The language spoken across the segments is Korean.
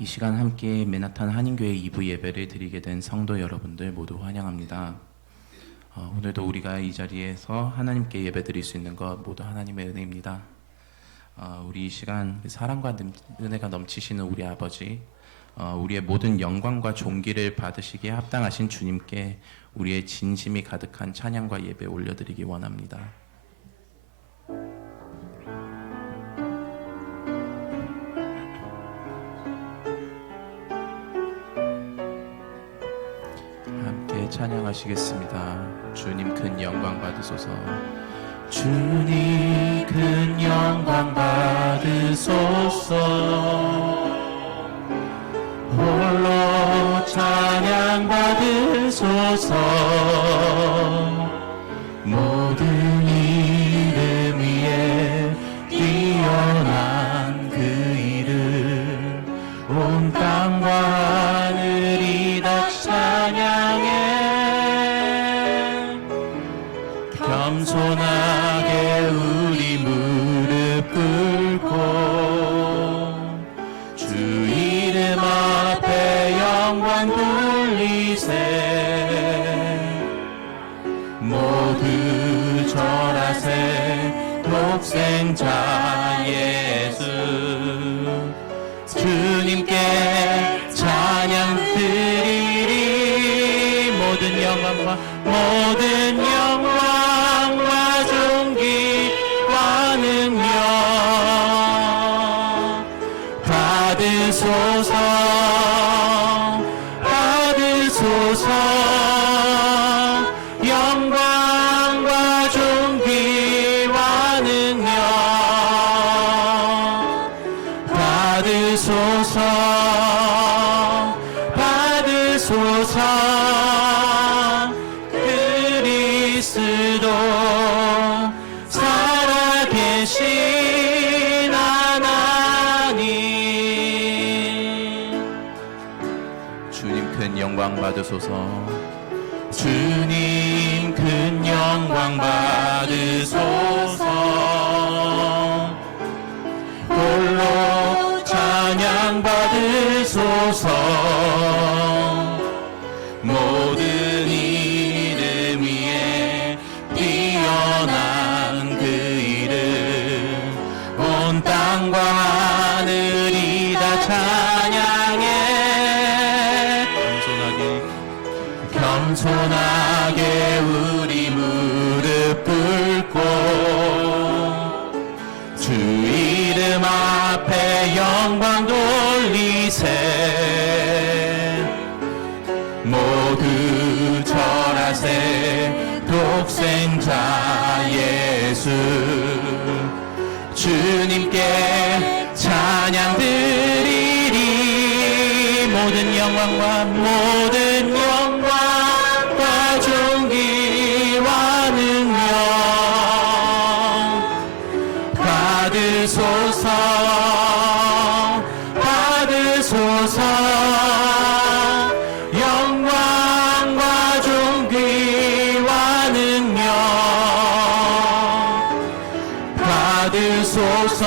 이 시간 함께 맨하탄 한인교회 2부 예배를 드리게 된 성도 여러분들 모두 환영합니다. 오늘도 우리가 이 자리에서 하나님께 예배 드릴 수 있는 것 모두 하나님의 은혜입니다. 우리 이 시간 사랑과 은혜가 넘치시는 우리 아버지, 우리의 모든 영광과 존귀를 받으시기에 합당하신 주님께 우리의 진심이 가득한 찬양과 예배 올려드리기 원합니다. 찬양하시겠습니다. 주님 큰 영광 받으소서. 주님 큰 영광 받으소서. 홀로 찬양 받으소서. 모든 이름 위에 뛰어난 그 이름 온 땅과 하늘이 다 찬양해. 겸손하게 우리 무릎 꿇고 주 이름 앞에 영광 돌리세. 모두 절하세. 독생자 예수 주님께 찬양 드리리. 모든 영광과 존귀와 능력 받으소서. 영광과 존귀와 능력 받으소서. 그리스도 살아계신 하나님. 주님 큰 영광 받으소서. 주님 큰 영광 받으소서. 홀로 찬양 받으소서. 모든 이름 위에 뛰어난 그 이름 온 땅과 하늘이 다 찬양해. 겸손하게 우리 무릎 꿇고 주 이름 앞에 영광 돌리세. 모두 절하세. 독생자 예수 주님께 찬양 드리리. 모든 영광과 존귀와 능력 받으소서. 영광과 존귀와 능력 받으소서.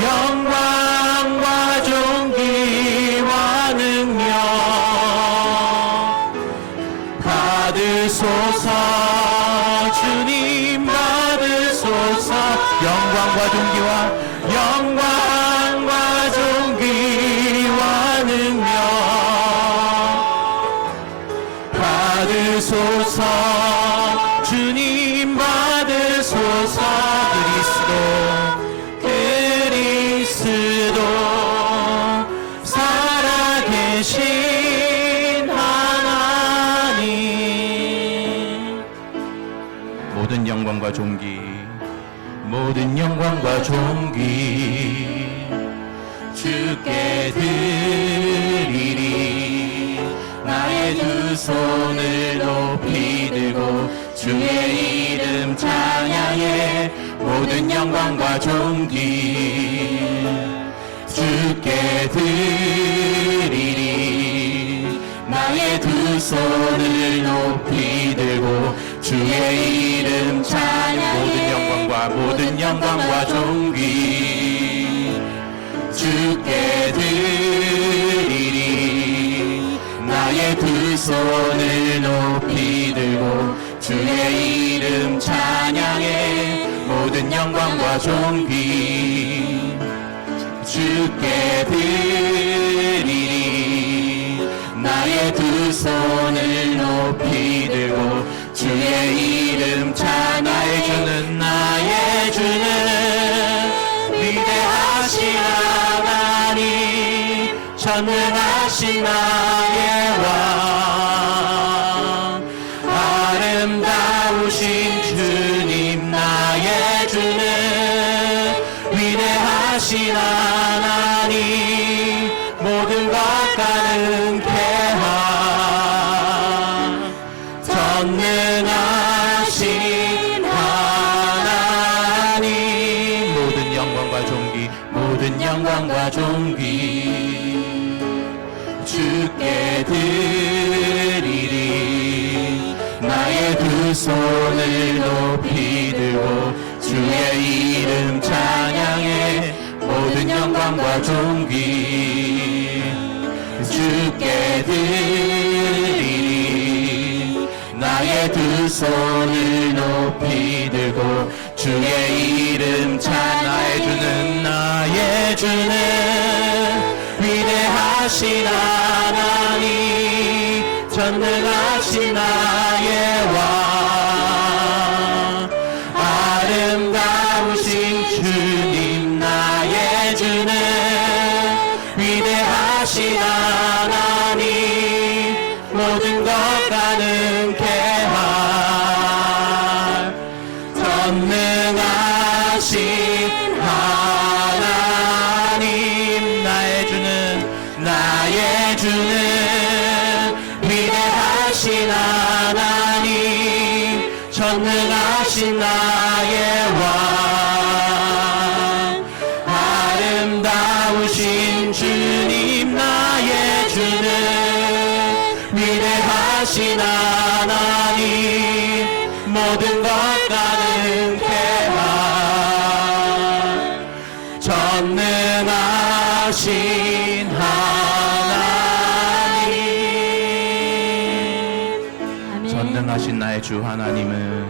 영광과 존귀와 능력 받으소서. 주님 받으소서. 영광과 존귀와 능력 받으소서. 주님 받으소서. 그리스도 살아계신 하나님. 모든 영광과 존귀 주께 드리리. 나의 두 손을 높이 들고 주의 이름 찬양해. 모든 영광과 존귀 주께 드리리. 나의 두 손을 높이 들고 주의 이름 찬양해. 모든 영광과 영광과 존귀 주께 드리리. 나의 두 손을 높이 들고 주의 이름 찬양해. 모든 영광과 존귀 주께 드리리. 나의 두 손을 높이 들고 주의 이름 찬양해. 나의 주는 위대하신 하나님, 전능하신 나의 왕, 아름다우신 주님. 나의 주는 위대하신 하나님, 모든 것 가능케 한 전능하신 하나님. 모든 영광과 존귀, 모든 영광과 존귀 주께 드리리. 나의 두 손을 높이 들고 주의 이름 찬양해. 모든 영광과 존귀 주께 드리리. 나의 두 손을 높이 들고 주의 이름 찬양해. 나의 주는 위대하신 하나님, 전능하신 나의 왕, 아름다우신 주님. 나의 주는 위대하신 하나님, 모든 것 가능케 한 전능하신 하나님. 나의 주는 위대하신 하나님, 전능하신 나의 왕, 아름다우신 주님. 나의 주는 위대하신 하나님, 모든 것 가능케 한 전능하신 하나님. 전능하신 나의 주 하나님은,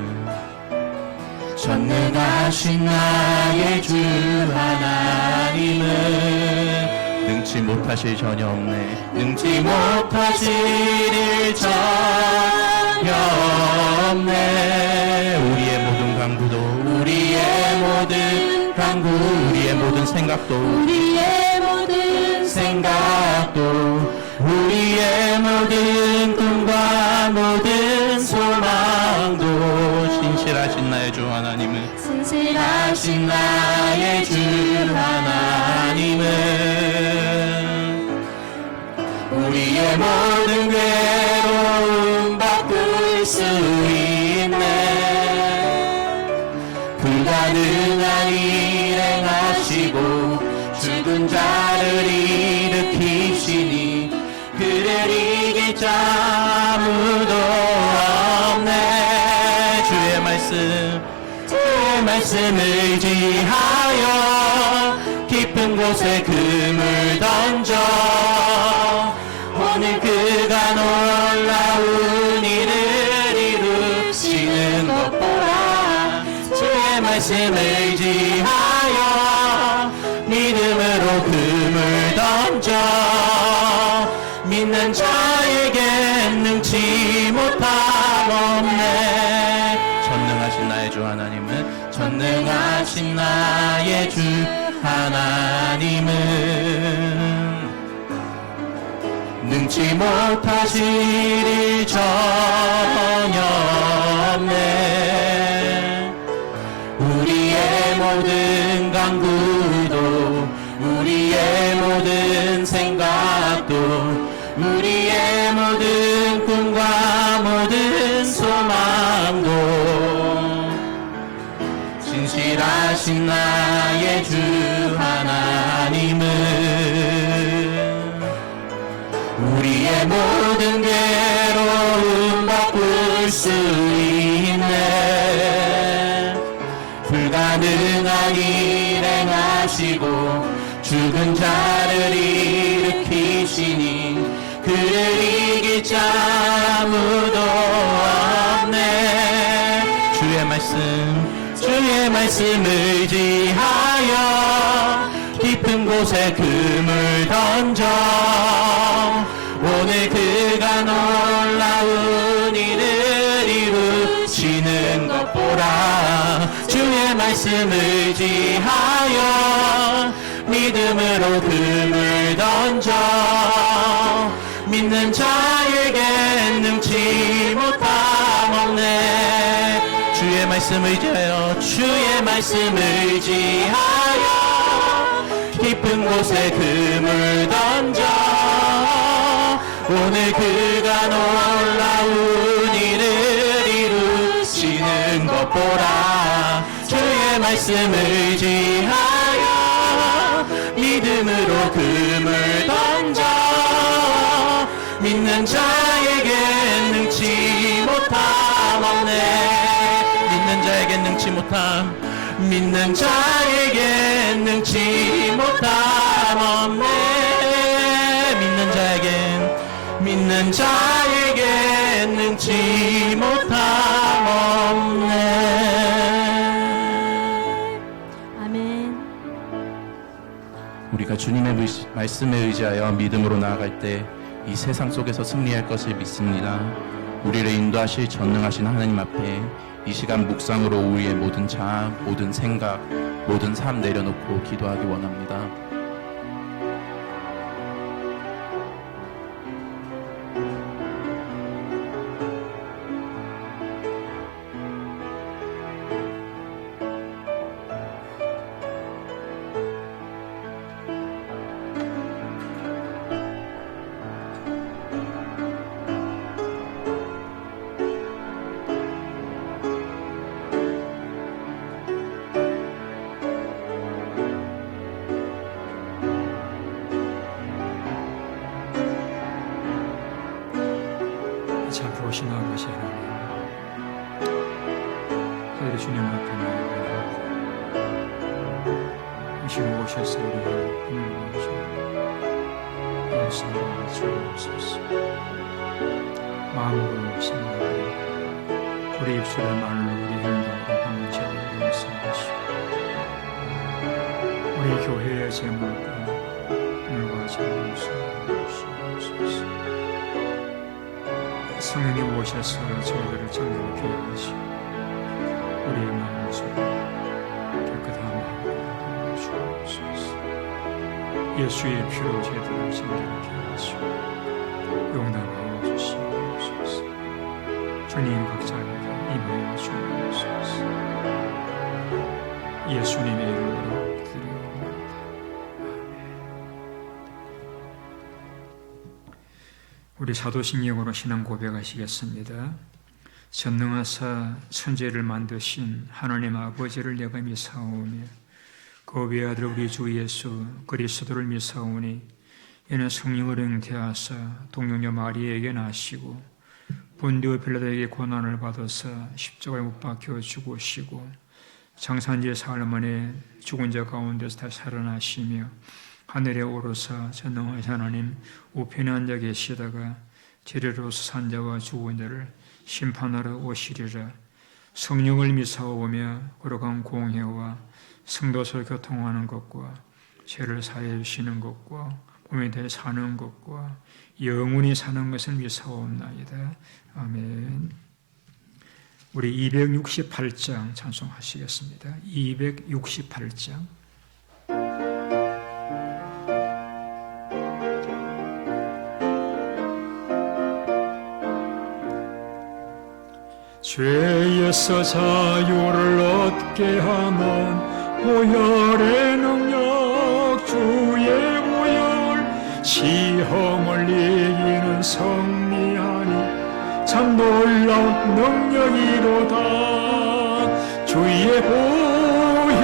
전능하신 나의 주 하나님은 능치 못하실 전혀 없네. 능치 못하실 일 전혀 없네. 우리의 모든 강구도, 우리의 모든 강구, 우리의 모든 생각도, 우리의 모든 생각도, 우리의 모든 꿈과 모든 소망도 신실하신 나의 주 하나님은, 신실하신 나의 주 하나님은 우리의 모든 괴로움 바꿀 수 있네. 불가능한 일 행하시고 죽은 자를 일으키시니 그를 이길 자 아무도 없네. 주의 말씀을 의지하여 깊은 곳에 금을 던져 오늘 그가 놀라운 일을 이루시는 것 보라. 주의 말씀을 의지하여 믿음으로 금을 던져 믿는 자에겐 능치 못함 없네. 전능하신 나의 주 하나님은, 전능하신 나의 주 하나님은 능치 못하실 일 전혀 없네. 우리의 모든 강구도, 우리의 모든 생각도, 우리의 모든 꿈과 모든 소망도 신실하신 나의 주 하나님은 우리의 모든 괴로움 바꿀 수 있네. 불가능한 자 아무도 없네. 주의 말씀 의지하여 깊은 곳에 금을 던져 오늘 그가 놀라운 일을 이루시는 것 보라. 주의 말씀 의지하여 믿음으로 금을 던져 믿는 자에게 능치 못함 없네. 주의 말씀 의지하여 깊은 곳에 금을 던져 오늘 그가 놀라운 일을 이루시는 것 보라. 주의 말씀 의지하여 믿음으로 금을 던져 믿는 자에게 능치 못함 없네. 믿는 자에게 능치 못함 없네. 믿는 자에게 능치 못함 없네. 아멘. 우리가 주님의 말씀에 의지하여 믿음으로 나아갈 때 이 세상 속에서 승리할 것을 믿습니다. 우리를 인도하실 전능하신 하나님 앞에 이 시간 묵상으로 우리의 모든 자아, 모든 생각, 모든 삶 내려놓고 기도하기 원합니다. 참 보시나 보시 하나님, 저희를 주님 앞에 나아갑니다. 이 시간 오셔서 우리를 힘을 모아주시고 용서하여 주옵소서. 마음으로 생각하고 우리 입술의 말로 우리 행동으로 하는 죄를 용서하시고 우리 교회의 재물과 물과 재물 용서하시옵소서. 성령님 오셔서 저희들을 정결케 하시고 우리의 마음속에 깨끗한 마음으로 주옵소서. 예수의 피로 저희들을 정결케 하시고 용납하여 주시옵소서. 주님 각자에게 임하여 주옵소서. 예수님의 이름으로 기도드리옵나이다. 우리 사도신경으로 신앙 고백하시겠습니다. 전능하사 천지를 만드신 하나님 아버지를 내가 미사오며 그 외아들 우리 주 예수 그리스도를 미사오니 이는 성령을 잉태하사 동정녀 마리아에게 나시고 본디오 빌라도에게 고난을 받아서 십자가에 못 박혀 죽으시고 장사한 지 사흘 만에 죽은 자 가운데서 다시 살아나시며 하늘에 오르사 전능하신 하나님 우편에 앉아 계시다가 재래로서 산 자와 죽은 자를 심판하러 오시리라. 성령을 미사오며 거룩한 공회와 성도서 교통하는 것과 죄를 사해 주시는 것과 몸에 대해 사는 것과 영원히 사는 것을 미사옵나이다. 아멘. 우리 268장 찬송하시겠습니다. 268장. 죄에서 자유를 얻게 하는 보혈의 능력 주의 보혈 시험을 이기는 승리하니 참 놀라운 능력이로다. 주의 보혈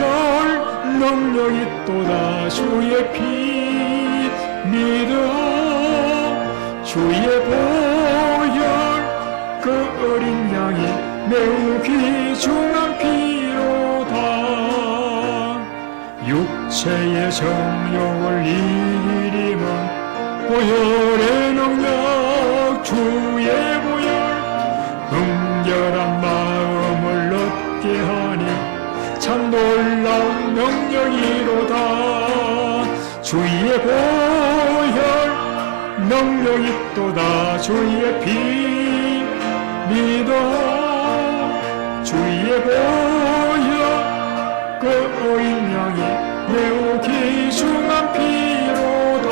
능력이 또다. 주의 피 믿어 주의 보혈 그 어린 양이 매우 귀중한 피로다. 육체의 정욕을 이기리면 보혈의 능력 주의 보혈 긍결한 마음을 얻게 하니 참 놀라운 능력이로다. 주의 보혈 능력이 있도다. 주의 피 믿어. 주의 보혈 그 어린 양이 매우 귀중한 피로다.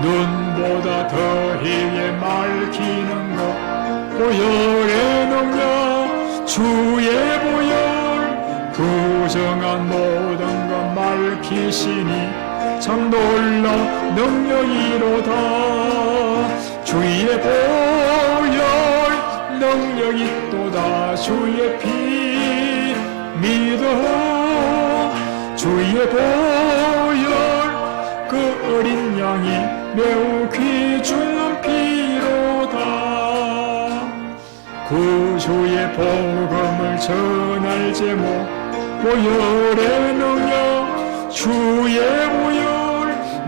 눈보다 더히게 맑히는 것 보혈의 능력. 주의 보혈 부정한 모든 것 밝히시니 참 놀라운 능력이로다. 주의 보혈 능력이 있도다. 주의 피 믿어. 주의 보혈 그 어린 양이 매우 귀중한 피로다. 구주의 복음을 전할 제목 보혈의 능력. 주의 보혈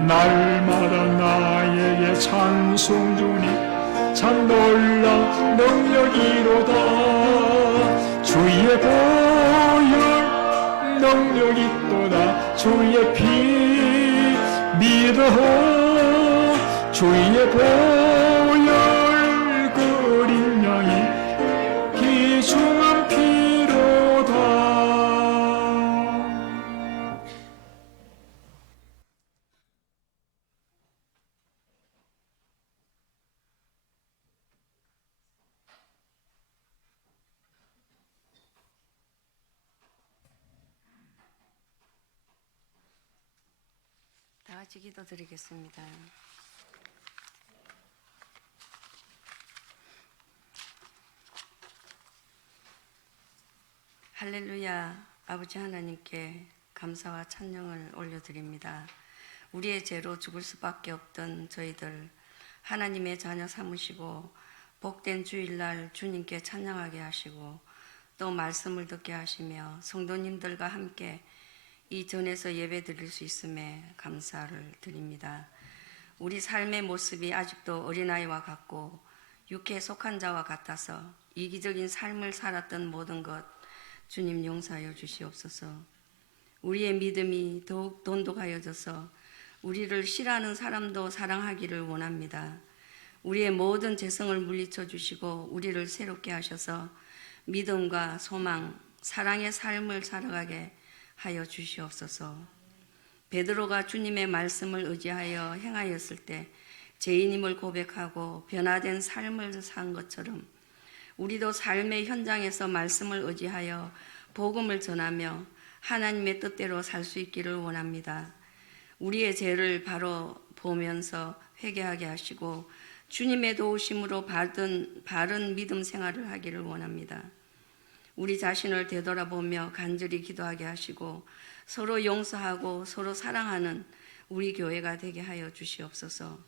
날마다 나에게 찬송 주니 참 놀라운 능력이로다. 주의 보혈 능력이 있도다. 주의 피 믿어. 주의 보혈 그 어린 양이 귀중한 피로다. 다 같이 기도드리겠습니다. 할렐루야. 아버지 하나님께 감사와 찬양을 올려드립니다. 우리의 죄로 죽을 수밖에 없던 저희들 하나님의 자녀 삼으시고 복된 주일날 주님께 찬양하게 하시고 또 말씀을 듣게 하시며 성도님들과 함께 이 전에서 예배 드릴 수 있음에 감사를 드립니다. 우리 삶의 모습이 아직도 어린아이와 같고 육체에 속한 자와 같아서 이기적인 삶을 살았던 모든 것 주님 용서하여 주시옵소서. 우리의 믿음이 더욱 돈독하여져서 우리를 싫어하는 사람도 사랑하기를 원합니다. 우리의 모든 죄성을 물리쳐 주시고 우리를 새롭게 하셔서 믿음과 소망, 사랑의 삶을 살아가게 하여 주시옵소서. 베드로가 주님의 말씀을 의지하여 행하였을 때 죄인임을 고백하고 변화된 삶을 산 것처럼 우리도 삶의 현장에서 말씀을 의지하여 복음을 전하며 하나님의 뜻대로 살 수 있기를 원합니다. 우리의 죄를 바로 보면서 회개하게 하시고 주님의 도우심으로 바른 믿음 생활을 하기를 원합니다. 우리 자신을 되돌아보며 간절히 기도하게 하시고 서로 용서하고 서로 사랑하는 우리 교회가 되게 하여 주시옵소서.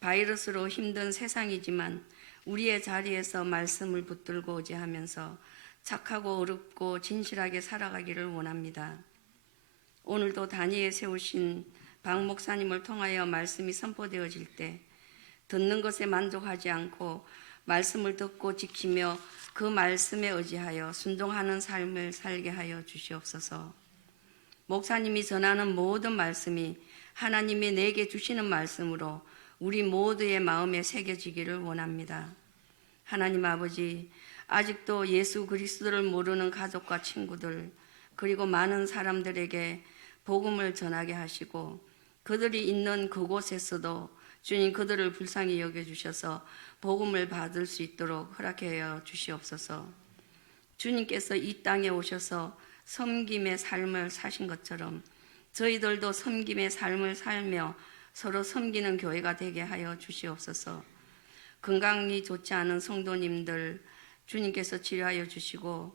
바이러스로 힘든 세상이지만 우리의 자리에서 말씀을 붙들고 의지하면서 착하고 어렵고 진실하게 살아가기를 원합니다. 오늘도 단위에 세우신 박 목사님을 통하여 말씀이 선포되어질 때 듣는 것에 만족하지 않고 말씀을 듣고 지키며 그 말씀에 의지하여 순종하는 삶을 살게 하여 주시옵소서. 목사님이 전하는 모든 말씀이 하나님이 내게 주시는 말씀으로 우리 모두의 마음에 새겨지기를 원합니다. 하나님 아버지, 아직도 예수 그리스도를 모르는 가족과 친구들 그리고 많은 사람들에게 복음을 전하게 하시고 그들이 있는 그곳에서도 주님 그들을 불쌍히 여겨주셔서 복음을 받을 수 있도록 허락하여 주시옵소서. 주님께서 이 땅에 오셔서 섬김의 삶을 사신 것처럼 저희들도 섬김의 삶을 살며 서로 섬기는 교회가 되게 하여 주시옵소서. 건강이 좋지 않은 성도님들 주님께서 치료하여 주시고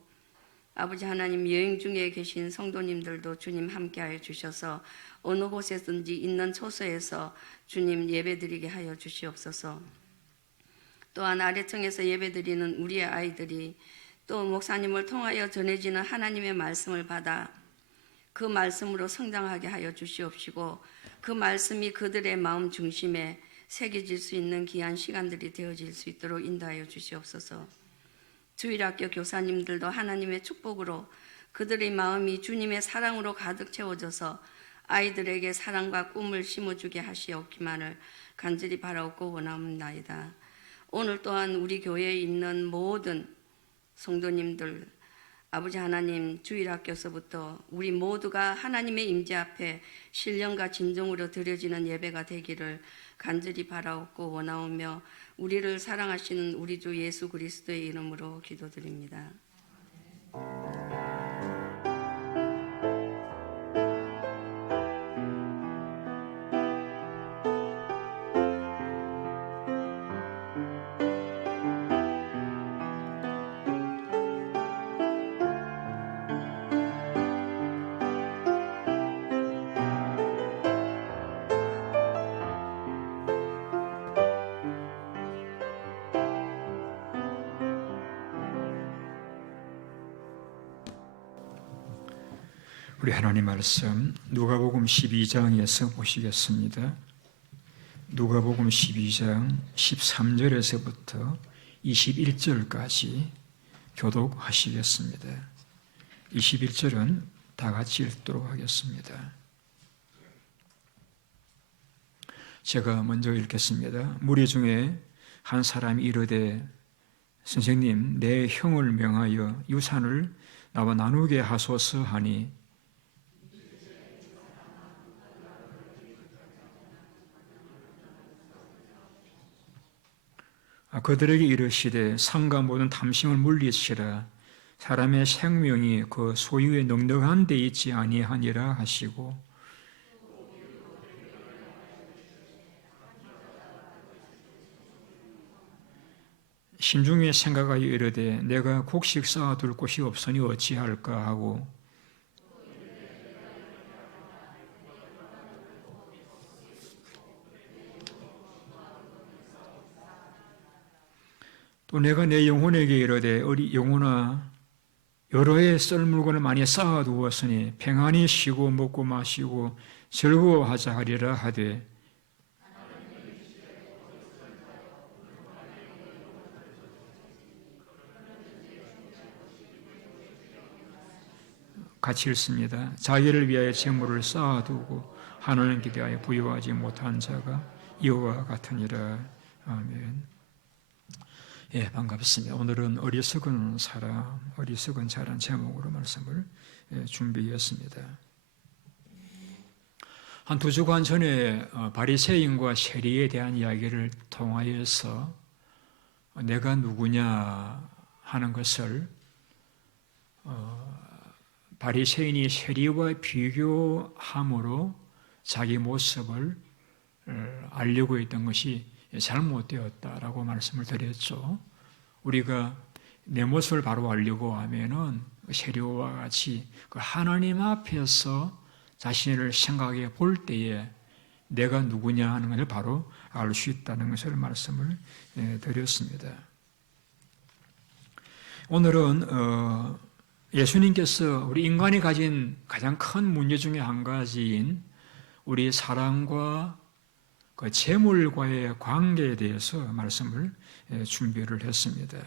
아버지 하나님 여행 중에 계신 성도님들도 주님 함께하여 주셔서 어느 곳에든지 있는 처소에서 주님 예배드리게 하여 주시옵소서. 또한 아래층에서 예배드리는 우리의 아이들이 또 목사님을 통하여 전해지는 하나님의 말씀을 받아 그 말씀으로 성장하게 하여 주시옵시고 그 말씀이 그들의 마음 중심에 새겨질 수 있는 귀한 시간들이 되어질 수 있도록 인도하여 주시옵소서. 주일학교 교사님들도 하나님의 축복으로 그들의 마음이 주님의 사랑으로 가득 채워져서 아이들에게 사랑과 꿈을 심어주게 하시옵기만을 간절히 바라옵고 원하옵나이다. 오늘 또한 우리 교회에 있는 모든 성도님들, 아버지 하나님, 주일학교에서부터 우리 모두가 하나님의 임재 앞에 신령과 진정으로 드려지는 예배가 되기를 간절히 바라옵고 원하오며 우리를 사랑하시는 우리 주 예수 그리스도의 이름으로 기도드립니다. 우리 하나님 말씀 누가복음 12장에서 보시겠습니다. 누가복음 12장 13절에서부터 21절까지 교독하시겠습니다. 21절은 다 같이 읽도록 하겠습니다. 제가 먼저 읽겠습니다. 무리 중에 한 사람이 이르되 선생님, 내 형을 명하여 유산을 나와 나누게 하소서 하니 그들에게 이르시되 상가 모든 탐심을 물리치라. 사람의 생명이 그 소유의 넉넉한 데 있지 아니하니라 하시고 심중에 생각하여 이르되 내가 곡식 쌓아둘 곳이 없으니 어찌할까 하고 또 내가 내 영혼에게 이르되 영혼아 여러 해 쓸 물건을 많이 쌓아두었으니 평안히 쉬고 먹고 마시고 즐거워하자 하리라 하되 같이 읽습니다. 자기를 위하여 재물을 쌓아두고 하나님께 대하여 부여하지 못한 자가 이와 같으니라. 아멘. 예, 반갑습니다. 오늘은 어리석은 사람, 어리석은 자란 제목으로 말씀을 준비했습니다. 한 2주간 전에 바리새인과 세리에 대한 이야기를 통하여서 내가 누구냐 하는 것을 바리새인이 세리와 비교함으로 자기 모습을 알려고 했던 것이 잘못되었다라고 말씀을 드렸죠. 우리가 내 모습을 바로 알려고 하면은 세리와 같이 그 하나님 앞에서 자신을 생각해 볼 때에 내가 누구냐 하는 것을 바로 알 수 있다는 것을 말씀을 드렸습니다. 오늘은 예수님께서 우리 인간이 가진 가장 큰 문제 중에 한 가지인 우리 사랑과 그 재물과의 관계에 대해서 말씀을 준비를 했습니다.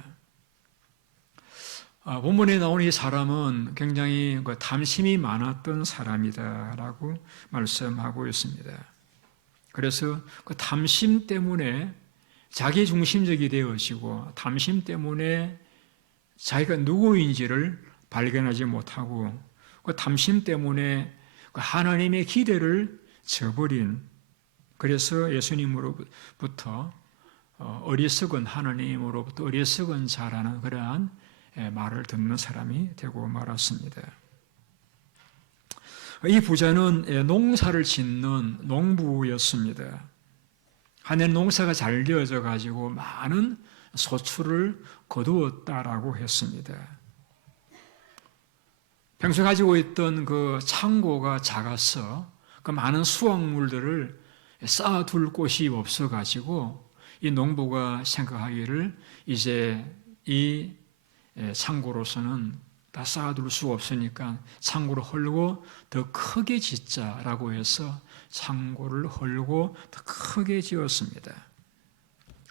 본문에 나오는 이 사람은 굉장히 그 탐심이 많았던 사람이다라고 말씀하고 있습니다. 그래서 그 탐심 때문에 자기 중심적이 되어지고 탐심 때문에 자기가 누구인지를 발견하지 못하고 그 탐심 때문에 그 하나님의 기대를 저버린 그래서 예수님으로부터 어리석은 하나님으로부터 어리석은 자라는 그러한 말을 듣는 사람이 되고 말았습니다. 이 부자는 농사를 짓는 농부였습니다. 한 해 농사가 잘 되어져 가지고 많은 소출을 거두었다라고 했습니다. 평소 가지고 있던 그 창고가 작아서 그 많은 수확물들을 쌓아둘 곳이 없어가지고 이 농부가 생각하기를 이제 이 창고로서는 다 쌓아둘 수 없으니까 창고를 헐고 더 크게 짓자라고 해서 창고를 헐고 더 크게 지었습니다.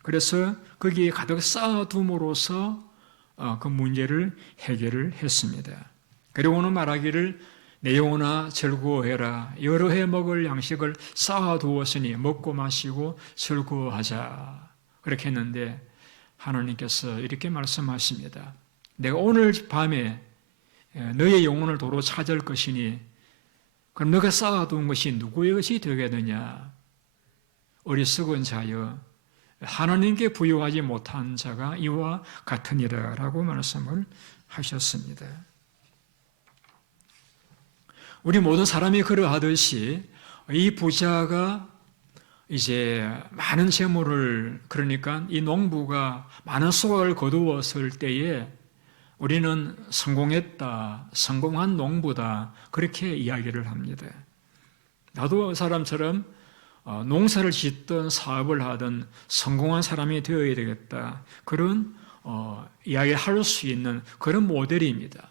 그래서 거기에 가득 쌓아둠으로써 그 문제를 해결을 했습니다. 그리고는 말하기를 내 영혼아 즐거워해라. 여러 해 먹을 양식을 쌓아두었으니 먹고 마시고 즐거워하자. 그렇게 했는데 하나님께서 이렇게 말씀하십니다. 내가 오늘 밤에 너의 영혼을 도로 찾을 것이니 그럼 너가 쌓아둔 것이 누구의 것이 되겠느냐? 어리석은 자여 하나님께 부여하지 못한 자가 이와 같으니라 라고 말씀을 하셨습니다. 우리 모든 사람이 그러하듯이 이 부자가 이제 많은 재물을, 그러니까 이 농부가 많은 수확을 거두었을 때에 우리는 성공했다, 성공한 농부다, 그렇게 이야기를 합니다. 나도 사람처럼 농사를 짓든 사업을 하든 성공한 사람이 되어야 되겠다, 그런 이야기를 할 수 있는 그런 모델입니다.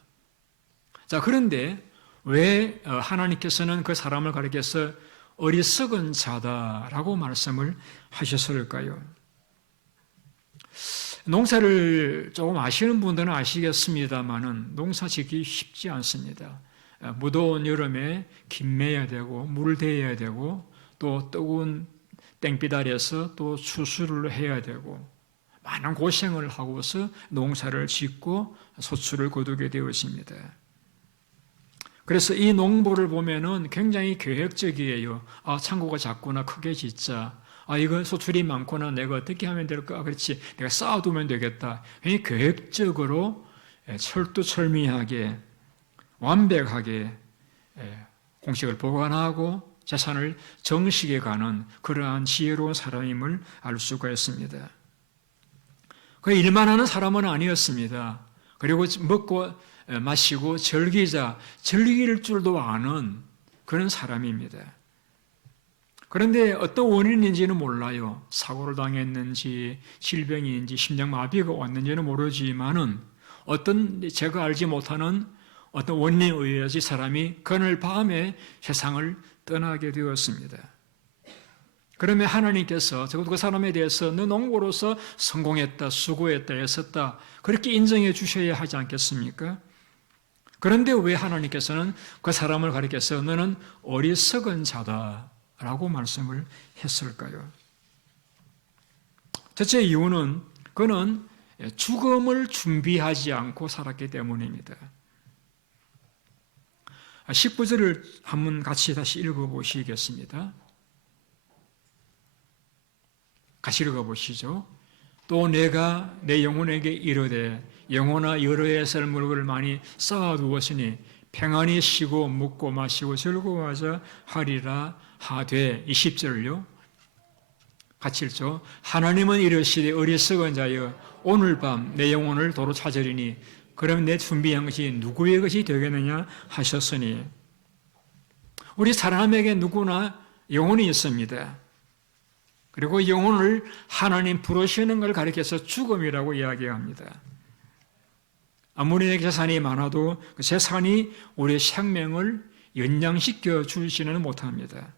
자, 그런데 왜 하나님께서는 그 사람을 가리켜서 어리석은 자다라고 말씀을 하셨을까요? 농사를 조금 아시는 분들은 아시겠습니다만은 농사 짓기 쉽지 않습니다. 무더운 여름에 김매야 되고 물 대야 되고 또 뜨거운 땡빛 아래서 또 추수를 해야 되고 많은 고생을 하고서 농사를 짓고 소출을 거두게 되었습니다. 그래서 이 농부를 보면은 굉장히 계획적이에요. 창고가 작구나, 크게 짓자. 이거 소출이 많구나, 내가 어떻게 하면 될까? 그렇지, 내가 쌓아두면 되겠다. 굉장히 계획적으로 철두철미하게 완벽하게 공식을 보관하고 재산을 정식해 가는 그러한 지혜로운 사람임을 알 수가 있습니다. 그 일만 하는 사람은 아니었습니다. 그리고 먹고 마시고 즐길 줄도 아는 그런 사람입니다. 그런데 어떤 원인인지는 몰라요. 사고를 당했는지 질병인지 심장마비가 왔는지는 모르지만은 어떤 제가 알지 못하는 어떤 원인에 의해서 이 사람이 그날 밤에 세상을 떠나게 되었습니다. 그러면 하나님께서 적어도 그 사람에 대해서 너 농부로서 성공했다, 수고했다, 애썼다 그렇게 인정해 주셔야 하지 않겠습니까? 그런데 왜 하나님께서는 그 사람을 가리켜서 너는 어리석은 자다라고 말씀을 했을까요? 첫째 이유는 그는 죽음을 준비하지 않고 살았기 때문입니다. 19절을 한번 같이 다시 읽어보시겠습니다. 같이 읽어보시죠. 또 내가 내 영혼에게 이르되 영혼아 여러 해 썰물 것을 많이 쌓아두었으니 평안히 쉬고 먹고 마시고 즐거워하자 하리라 하되 20절을요. 같이 읽죠. 하나님은 이르시되 어리석은 자여 오늘 밤 내 영혼을 도로 찾으리니 그럼 내 준비한 것이 누구의 것이 되겠느냐 하셨으니 우리 사람에게 누구나 영혼이 있습니다. 그리고 영혼을 하나님 부르시는 걸 가리켜서 죽음이라고 이야기합니다. 아무리 내 재산이 많아도 그 재산이 우리의 생명을 연장시켜 주지는 못합니다.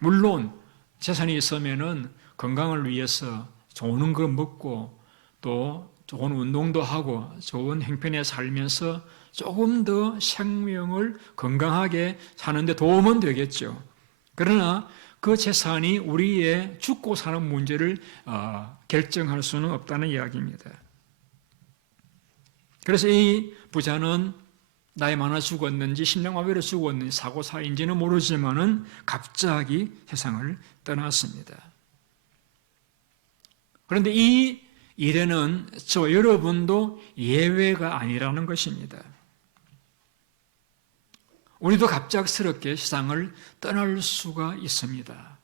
물론 재산이 있으면은 건강을 위해서 좋은 거 먹고 또 좋은 운동도 하고 좋은 행편에 살면서 조금 더 생명을 건강하게 사는데 도움은 되겠죠. 그러나 그 재산이 우리의 죽고 사는 문제를 결정할 수는 없다는 이야기입니다. 그래서 이 부자는 나이 많아 죽었는지 심장마비로 죽었는지 사고사인지는 모르지만은 갑자기 세상을 떠났습니다. 그런데 이 일에는 저 여러분도 예외가 아니라는 것입니다. 우리도 갑작스럽게 세상을 떠날 수가 있습니다.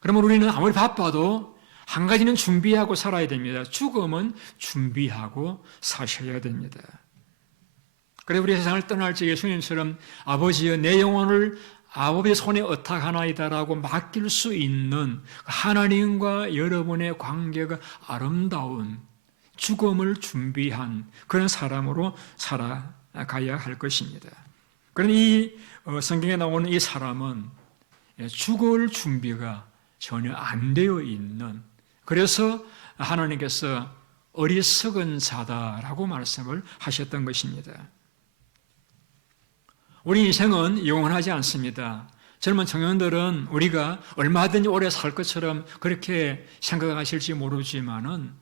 그러면 우리는 아무리 바빠도 한 가지는 준비하고 살아야 됩니다. 죽음은 준비하고 사셔야 됩니다. 그래 우리 세상을 떠날 적 예수님처럼 아버지여 내 영혼을 아버지의 손에 의탁하나이다라고 맡길 수 있는 하나님과 여러분의 관계가 아름다운 죽음을 준비한 그런 사람으로 살아가야 할 것입니다. 그런데 이 성경에 나오는 이 사람은 죽을 준비가 전혀 안 되어 있는, 그래서 하나님께서 어리석은 자다라고 말씀을 하셨던 것입니다. 우리 인생은 영원하지 않습니다. 젊은 청년들은 우리가 얼마든지 오래 살 것처럼 그렇게 생각하실지 모르지만은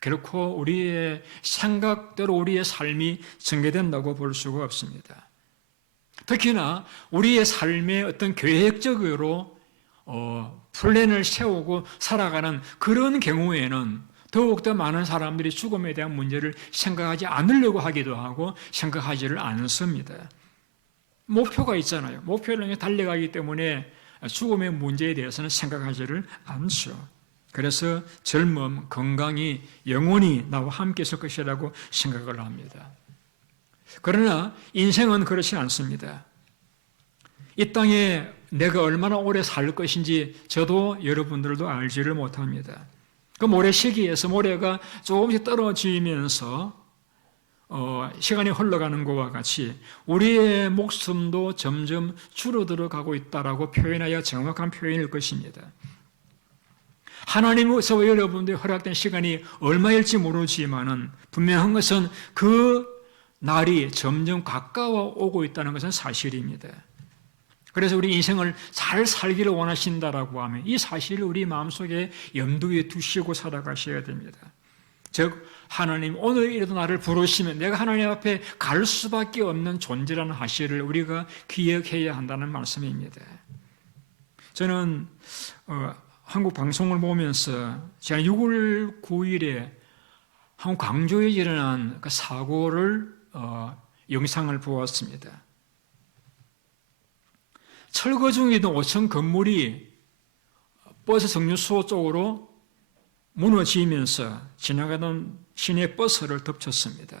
결코 우리의 생각대로 우리의 삶이 전개된다고 볼 수가 없습니다. 특히나 우리의 삶에 어떤 계획적으로 플랜을 세우고 살아가는 그런 경우에는 더욱더 많은 사람들이 죽음에 대한 문제를 생각하지 않으려고 하기도 하고 생각하지를 않습니다. 목표가 있잖아요. 목표를 향해 달려가기 때문에 죽음의 문제에 대해서는 생각하지를 않죠. 그래서 젊음, 건강이 영원히 나와 함께 있을 것이라고 생각을 합니다. 그러나 인생은 그렇지 않습니다. 이 땅에 내가 얼마나 오래 살 것인지 저도 여러분들도 알지를 못합니다. 그 모래시계에서 모래가 조금씩 떨어지면서 시간이 흘러가는 것과 같이 우리의 목숨도 점점 줄어들어 가고 있다라고 표현하여 정확한 표현일 것입니다. 하나님께서 여러분들이 허락된 시간이 얼마일지 모르지만은 분명한 것은 그 날이 점점 가까워 오고 있다는 것은 사실입니다. 그래서 우리 인생을 잘 살기를 원하신다라고 하면 이 사실을 우리 마음속에 염두에 두시고 살아가셔야 됩니다. 즉 하나님 오늘이라도 나를 부르시면 내가 하나님 앞에 갈 수밖에 없는 존재라는 사실을 우리가 기억해야 한다는 말씀입니다. 저는 한국 방송을 보면서 지난 6월 9일에 한국 광주에 일어난 그 사고를 영상을 보았습니다. 철거 중이던 5층 건물이 버스 정류소 쪽으로 무너지면서 지나가던 시내 버스를 덮쳤습니다.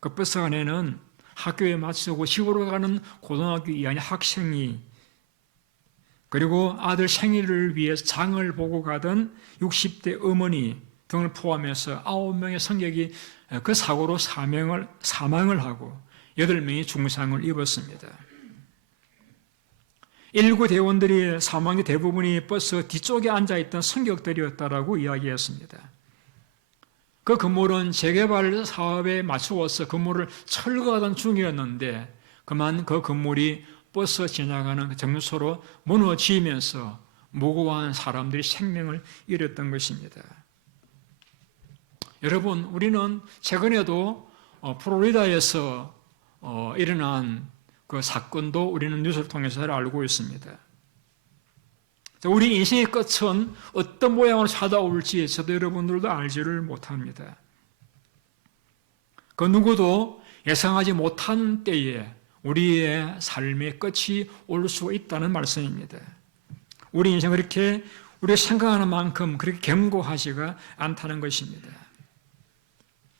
그 버스 안에는 학교에 마치고 시골로 가는 고등학교 2학년 학생이, 그리고 아들 생일을 위해서 장을 보고 가던 60대 어머니 등을 포함해서 9명의 승객이 그 사고로 사망을 하고 8명이 중상을 입었습니다. 일부 대원들이 사망의 대부분이 버스 뒤쪽에 앉아있던 승객들이었다라고 이야기했습니다. 그 건물은 재개발 사업에 맞추어서 건물을 철거하던 중이었는데 그만 그 건물이 버스 지나가는 정류소로 무너지면서 무고한 사람들이 생명을 잃었던 것입니다. 여러분, 우리는 최근에도 플로리다에서 일어난 그 사건도 우리는 뉴스를 통해서 잘 알고 있습니다. 우리 인생의 끝은 어떤 모양으로 찾아올지 저도 여러분들도 알지를 못합니다. 그 누구도 예상하지 못한 때에 우리의 삶의 끝이 올 수 있다는 말씀입니다. 우리 인생은 그렇게 우리가 생각하는 만큼 그렇게 견고하지가 않다는 것입니다.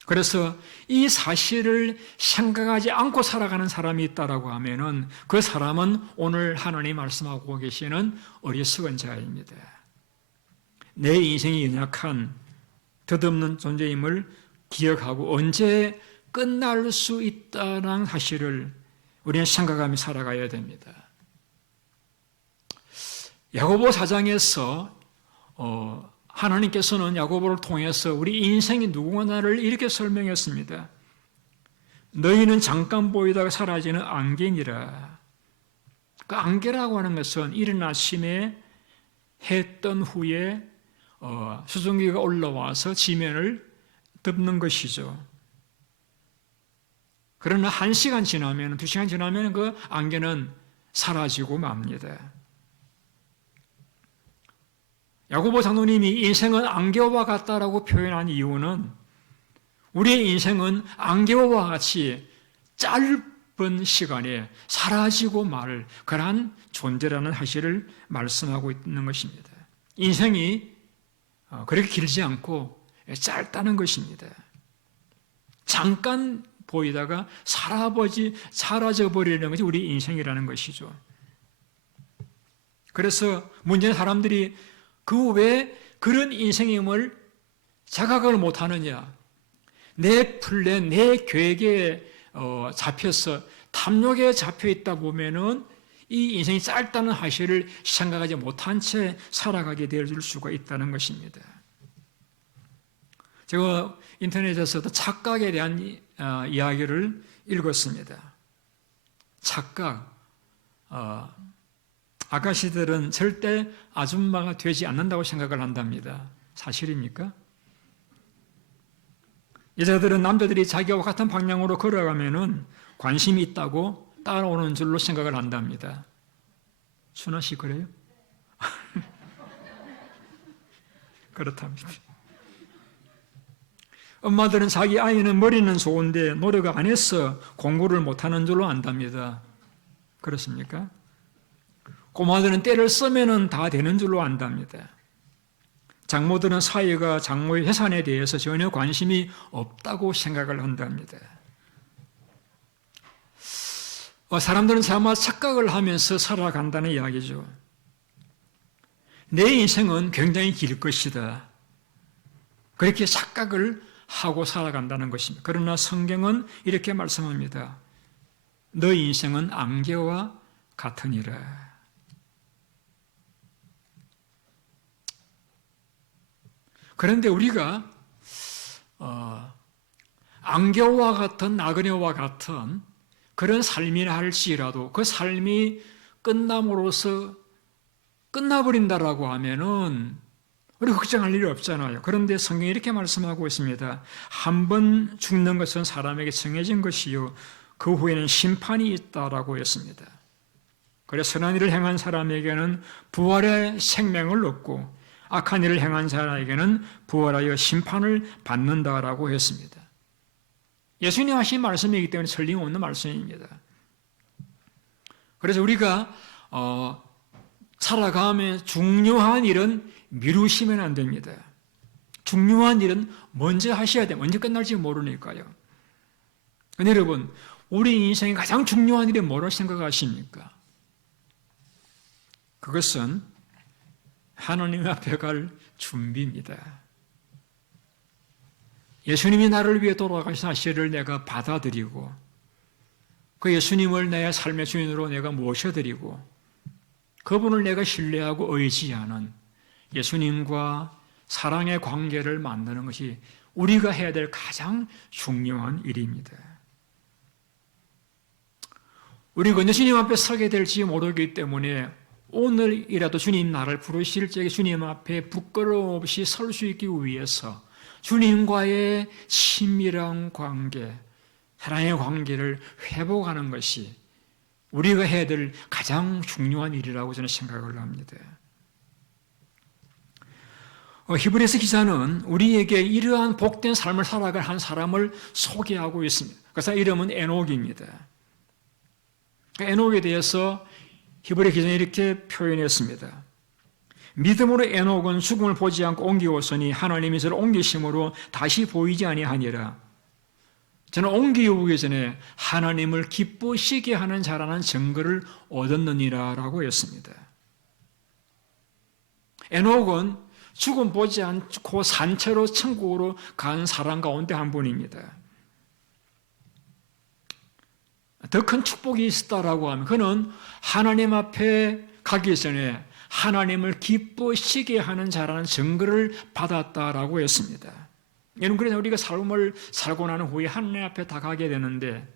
그래서 이 사실을 생각하지 않고 살아가는 사람이 있다라고 하면은 그 사람은 오늘 하나님 말씀하고 계시는 어리석은 자입니다. 내 인생이 연약한 덧없는 존재임을 기억하고 언제 끝날 수 있다는 사실을 우리는 생각하며 살아가야 됩니다. 야고보 4장에서 하나님께서는 야고보를 통해서 우리 인생이 누구나를 이렇게 설명했습니다. 너희는 잠깐 보이다가 사라지는 안개니라. 그 안개라고 하는 것은 이른 아침에 해 뜬 후에 수증기가 올라와서 지면을 덮는 것이죠. 그러나 1시간 지나면, 2시간 지나면 그 안개는 사라지고 맙니다. 야고보 장로님이 인생은 안개와 같다라고 표현한 이유는 우리의 인생은 안개와 같이 짧은 시간에 사라지고 말 그러한 존재라는 사실을 말씀하고 있는 것입니다. 인생이 그렇게 길지 않고 짧다는 것입니다. 잠깐 보이다가 사라져버리는 것이 우리 인생이라는 것이죠. 그래서 문제는 사람들이 그 왜 그런 인생임을 자각을 못하느냐. 내 플랜, 내 계획에 잡혀서 탐욕에 잡혀 있다 보면은 이 인생이 짧다는 사실을 생각하지 못한 채 살아가게 될 수가 있다는 것입니다. 제가 인터넷에서도 착각에 대한 이야기를 읽었습니다. 착각. 아가씨들은 절대 아줌마가 되지 않는다고 생각을 한답니다. 사실입니까? 여자들은 남자들이 자기와 같은 방향으로 걸어가면은 관심이 있다고 따라오는 줄로 생각을 한답니다. 순아 씨 그래요? 그렇답니다. 엄마들은 자기 아이는 머리는 좋은데 노력을 안 해서 공부를 못하는 줄로 안답니다. 그렇습니까? 꼬마들은 때를 쓰면은 다 되는 줄로 안답니다. 장모들은 사위가 장모의 재산에 대해서 전혀 관심이 없다고 생각을 한답니다. 사람들은 차마 착각을 하면서 살아간다는 이야기죠. 내 인생은 굉장히 길 것이다. 그렇게 착각을 하고 살아간다는 것입니다. 그러나 성경은 이렇게 말씀합니다. 너 인생은 안개와 같으니라. 그런데 우리가 안개와 같은 나그네와 같은 그런 삶이라 할지라도 그 삶이 끝남으로써 끝나버린다라고 하면은 우리 걱정할 일이 없잖아요. 그런데 성경이 이렇게 말씀하고 있습니다. 한 번 죽는 것은 사람에게 정해진 것이요 그 후에는 심판이 있다라고 했습니다. 그래서 선한 일을 행한 사람에게는 부활의 생명을 얻고 악한 일을 행한 자에게는 부활하여 심판을 받는다라고 했습니다. 예수님 하신 말씀이기 때문에 틀림없는 말씀입니다. 그래서 우리가 살아가면 중요한 일은 미루시면 안 됩니다. 중요한 일은 먼저 하셔야 돼요. 언제 끝날지 모르니까요. 근데 여러분, 우리 인생의 가장 중요한 일이 뭐라고 생각하십니까? 그것은 하나님 앞에 갈 준비입니다. 예수님이 나를 위해 돌아가신 사실을 내가 받아들이고 그 예수님을 내 삶의 주인으로 내가 모셔드리고 그분을 내가 신뢰하고 의지하는 예수님과 사랑의 관계를 만드는 것이 우리가 해야 될 가장 중요한 일입니다. 우리가 언제 주님 앞에 서게 될지 모르기 때문에 오늘이라도 주님 나를 부르실 적에 주님 앞에 부끄러움 없이 설 수 있기 위해서 주님과의 친밀한 관계, 사랑의 관계를 회복하는 것이 우리가 해야 될 가장 중요한 일이라고 저는 생각을 합니다. 히브리서 기자는 우리에게 이러한 복된 삶을 살아갈 한 사람을 소개하고 있습니다. 그 사람 이름은 에녹입니다. 에녹에 대해서 히브리 기자는 이렇게 표현했습니다. 믿음으로 에녹은 죽음을 보지 않고 옮기었으니 하나님이 저를 옮기심으로 다시 보이지 아니하니라. 저는 옮기기 전에 하나님을 기쁘시게 하는 자라는 증거를 얻었느니라라고 했습니다. 에녹은 죽음 보지 않고 산채로 천국으로 간 사람 가운데 한 분입니다. 더 큰 축복이 있었다라고 하면 그는 하나님 앞에 가기 전에 하나님을 기쁘시게 하는 자라는 증거를 받았다라고 했습니다. 여러분, 그래서 우리가 삶을 살고 나는 후에 하나님 앞에 다가게 되는데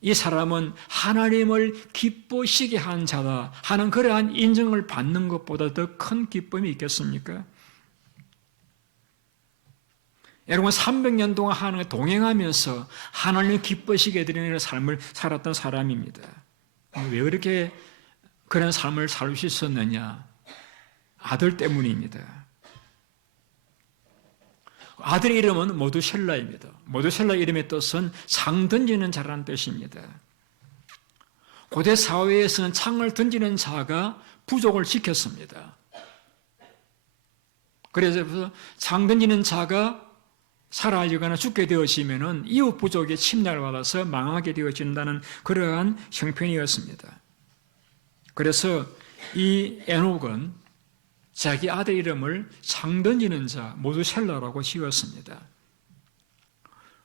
이 사람은 하나님을 기쁘시게 한 자다 하는 그러한 인정을 받는 것보다 더 큰 기쁨이 있겠습니까? 여러분 300년 동안 하나님과 동행하면서 하나님을 기쁘시게 해드리는 삶을 살았던 사람입니다. 왜 그렇게 그런 삶을 살 수 있었느냐? 아들 때문입니다. 아들 이름은 모두셀라입니다. 모두셀라 이름의 뜻은 창 던지는 자라는 뜻입니다. 고대 사회에서는 창을 던지는 자가 부족을 지켰습니다. 그래서 창 던지는 자가 사라지거나 죽게 되어지면은 이웃 부족의 침략을 받아서 망하게 되어진다는 그러한 형편이었습니다. 그래서 이 에녹은 자기 아들 이름을 창 던지는 자 모두셀라라고 지었습니다.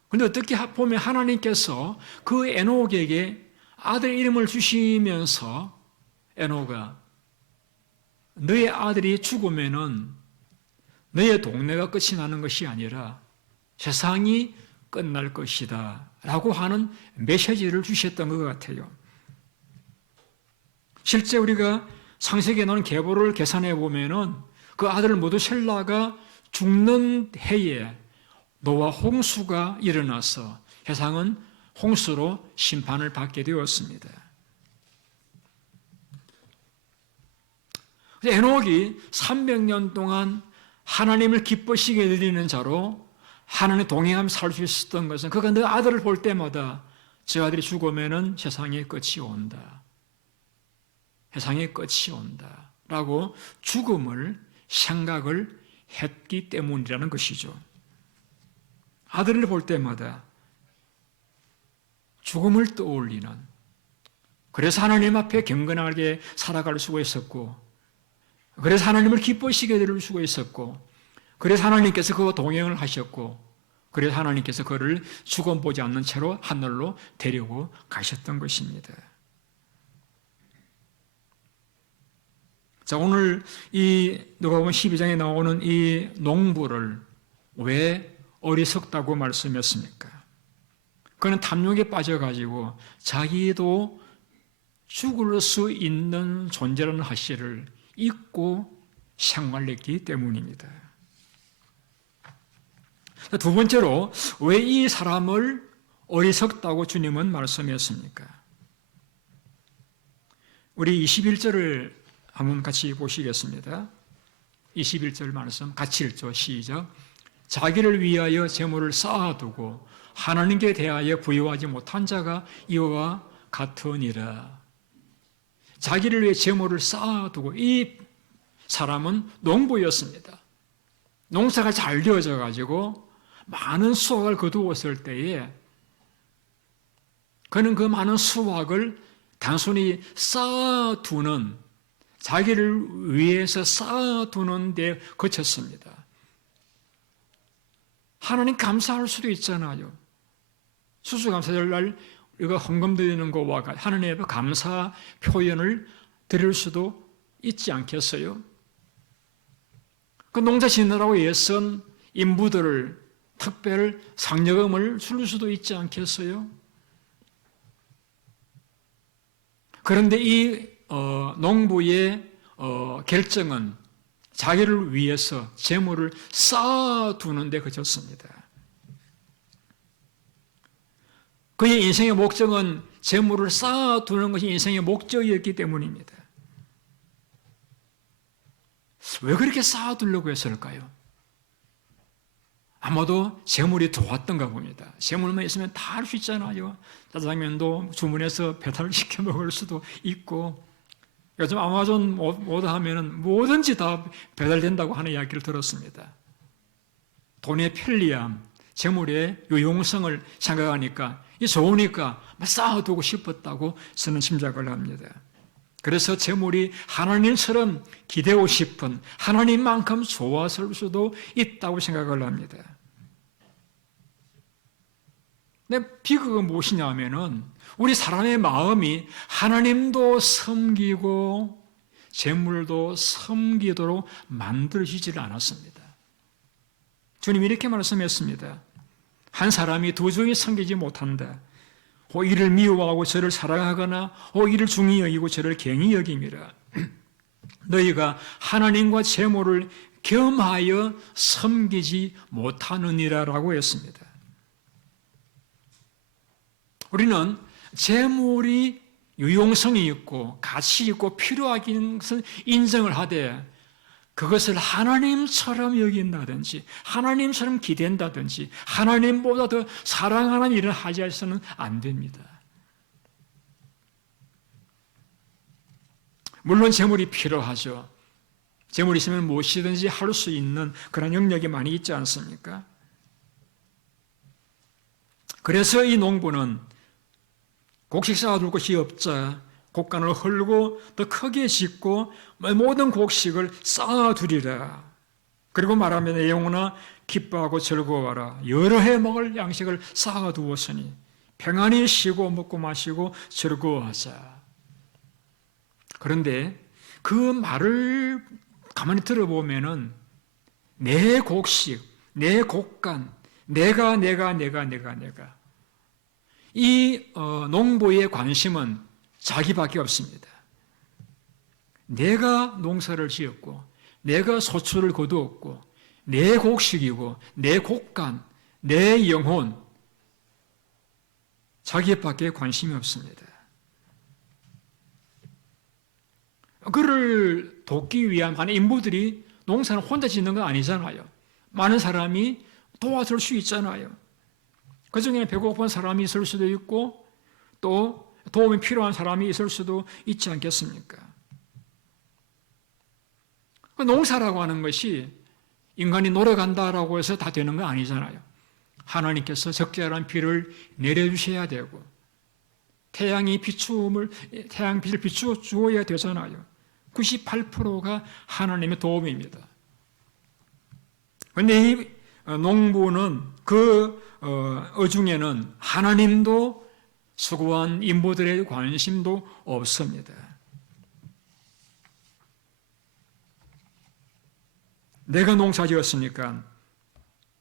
그런데 어떻게 보면 하나님께서 그 에녹에게 아들 이름을 주시면서 에노가 너의 아들이 죽으면은 너의 동네가 끝이 나는 것이 아니라 세상이 끝날 것이다 라고 하는 메시지를 주셨던 것 같아요. 실제 우리가 창세기에 나오는 계보를 계산해 보면은 그 아들 모두 셀라가 죽는 해에 노아 홍수가 일어나서 세상은 홍수로 심판을 받게 되었습니다. 에녹이 300년 동안 하나님을 기쁘시게 드리는 자로 하나님의 동행하며 살 수 있었던 것은 그가 너 아들을 볼 때마다 저 아들이 죽으면은 세상의 끝이 온다. 세상의 끝이 온다. 라고 죽음을 생각을 했기 때문이라는 것이죠. 아들을 볼 때마다 죽음을 떠올리는, 그래서 하나님 앞에 경건하게 살아갈 수가 있었고, 그래서 하나님을 기쁘시게 드릴 수가 있었고, 그래서 하나님께서 그와 동행을 하셨고, 그래서 하나님께서 그를 죽음 보지 않는 채로 하늘로 데리고 가셨던 것입니다. 자, 오늘 이 누가복음 12장에 나오는 이 농부를 왜 어리석다고 말씀했습니까? 그는 탐욕에 빠져가지고 자기도 죽을 수 있는 존재라는 사실을 잊고 생활했기 때문입니다. 두 번째로 왜 이 사람을 어리석다고 주님은 말씀했습니까? 우리 21절을 한번 같이 보시겠습니다. 21절 말씀 같이 읽죠. 시작. 자기를 위하여 재물을 쌓아두고 하나님께 대하여 부여하지 못한 자가 이와 같으니라. 자기를 위해 재물을 쌓아두고, 이 사람은 농부였습니다. 농사가 잘 되어져 가지고 많은 수확을 거두었을 때에 그는 그 많은 수확을 단순히 쌓아두는, 자기를 위해서 쌓아두는 데 그쳤습니다. 하나님 감사할 수도 있잖아요. 수수감사절날 우리가 헌금 드리는 것과 같이 하나님 앞에 감사 표현을 드릴 수도 있지 않겠어요? 그 농사 짓느라고 애쓴 인부들을 특별 상여금을 줄 수도 있지 않겠어요? 그런데 이 농부의 결정은 자기를 위해서 재물을 쌓아두는 데 그쳤습니다. 그의 인생의 목적은 재물을 쌓아두는 것이 인생의 목적이었기 때문입니다. 왜 그렇게 쌓아두려고 했을까요? 아마도 재물이 좋았던가 봅니다. 재물만 있으면 다 할 수 있잖아요. 짜장면도 주문해서 배달시켜 먹을 수도 있고, 요즘 아마존 오더 하면은 뭐든지 다 배달된다고 하는 이야기를 들었습니다. 돈의 편리함, 재물의 유용성을 생각하니까 이 좋으니까 쌓아두고 싶었다고 저는 짐작을 합니다. 그래서 재물이 하나님처럼 기대고 싶은, 하나님만큼 좋았을 수도 있다고 생각을 합니다. 근데 비극은 무엇이냐 하면은 우리 사람의 마음이 하나님도 섬기고 재물도 섬기도록 만들어지질 않았습니다. 주님이 이렇게 말씀했습니다. 한 사람이 두 종이 섬기지 못한다. 혹 이를 미워하고 저를 사랑하거나 혹 이를 중히 여기고 저를 갱히 여김이라. 너희가 하나님과 재물을 겸하여 섬기지 못하느니라라고 했습니다. 우리는 재물이 유용성이 있고 가치 있고 필요하긴 것은 인정을 하되, 그것을 하나님처럼 여긴다든지 하나님처럼 기댄다든지 하나님보다 더 사랑하는 일을 하지 해서는 안 됩니다. 물론 재물이 필요하죠. 재물이 있으면 무엇이든지 할 수 있는 그런 영역이 많이 있지 않습니까? 그래서 이 농부는 곡식 쌓아둘 곳이 없자 곡간을 헐고 더 크게 짓고 모든 곡식을 쌓아두리라. 그리고 말하면 내 영혼아 기뻐하고 즐거워하라. 여러 해 먹을 양식을 쌓아두었으니 평안히 쉬고 먹고 마시고 즐거워하자. 그런데 그 말을 가만히 들어보면은 내 곡식, 내 곡간, 내가 이 농부의 관심은 자기밖에 없습니다. 내가 농사를 지었고 내가 소출을 거두었고 내 곡식이고 내 곡간, 내 영혼, 자기밖에 관심이 없습니다. 그를 돕기 위한 많은 인부들이 농사는 혼자 짓는 건 아니잖아요. 많은 사람이 도와줄 수 있잖아요. 그 중에 배고픈 사람이 있을 수도 있고 또 도움이 필요한 사람이 있을 수도 있지 않겠습니까? 농사라고 하는 것이 인간이 노력한다라고 해서 다 되는 건 아니잖아요. 하나님께서 적절한 비를 내려주셔야 되고 태양 빛을 비추어 주어야 되잖아요. 98%가 하나님의 도움입니다. 그런데 이 농부는 그 어중에는 하나님도 수고한 인부들의 관심도 없습니다. 내가 농사 지었으니까,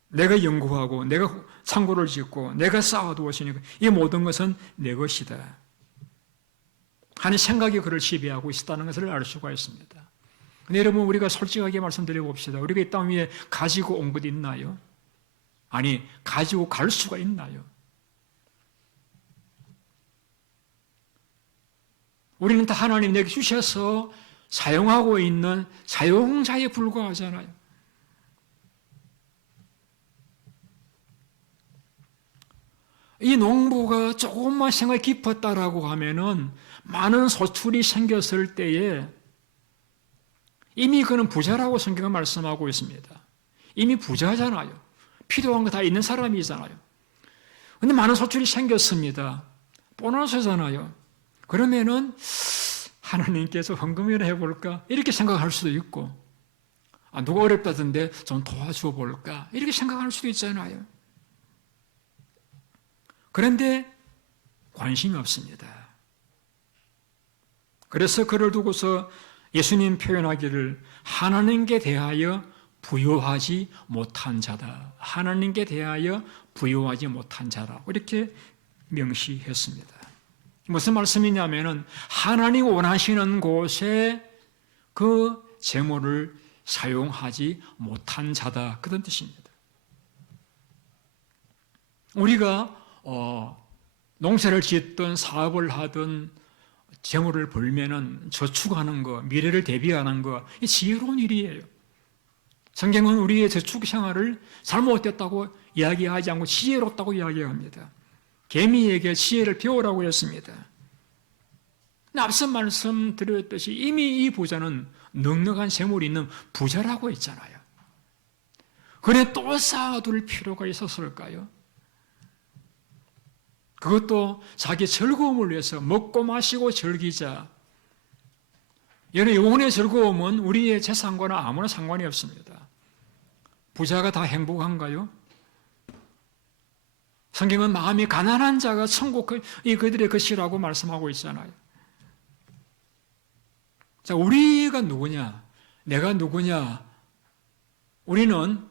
내가 연구하고, 내가 창고를 짓고, 내가 쌓아두었으니까 이 모든 것은 내 것이다 하는 생각이 그를 지배하고 있었다는 것을 알 수가 있습니다. 근데 여러분, 우리가 솔직하게 말씀드려 봅시다. 우리가 이 땅 위에 가지고 온 것 있나요? 아니, 가지고 갈 수가 있나요? 우리는 다 하나님 내게 주셔서 사용하고 있는 사용자에 불과하잖아요. 이 농부가 조금만 생각이 깊었다라고 하면은 많은 소출이 생겼을 때에 이미 그는 부자라고 성경은 말씀하고 있습니다. 이미 부자잖아요. 필요한 거 다 있는 사람이잖아요. 그런데 많은 소출이 생겼습니다. 보너스잖아요. 그러면은 하나님께서 헌금이나 해볼까? 이렇게 생각할 수도 있고, 누가 어렵다던데 좀 도와줘 볼까? 이렇게 생각할 수도 있잖아요. 그런데 관심이 없습니다. 그래서 그를 두고서 예수님 표현하기를 하나님께 대하여 부요하지 못한 자다. 하나님께 대하여 부요하지 못한 자라. 이렇게 명시했습니다. 무슨 말씀이냐면은 하나님 원하시는 곳에 그 재물을 사용하지 못한 자다. 그런 뜻입니다. 우리가 농사를 짓든 사업을 하든 재물을 벌면은 저축하는 거, 미래를 대비하는 거, 이 지혜로운 일이에요. 성경은 우리의 저축 생활을 잘못됐다고 이야기하지 않고 지혜롭다고 이야기합니다. 개미에게 지혜를 배우라고 했습니다. 앞서 말씀드렸듯이 이미 이 부자는 넉넉한 재물이 있는 부자라고 했잖아요. 그래 또 쌓아둘 필요가 있었을까요? 그것도 자기 즐거움을 위해서 먹고 마시고 즐기자. 여러분, 영혼의 즐거움은 우리의 재산과는 아무나 상관이 없습니다. 부자가 다 행복한가요? 성경은 마음이 가난한 자가 천국이 그들의 것이라고 말씀하고 있잖아요. 자, 우리가 누구냐? 내가 누구냐? 우리는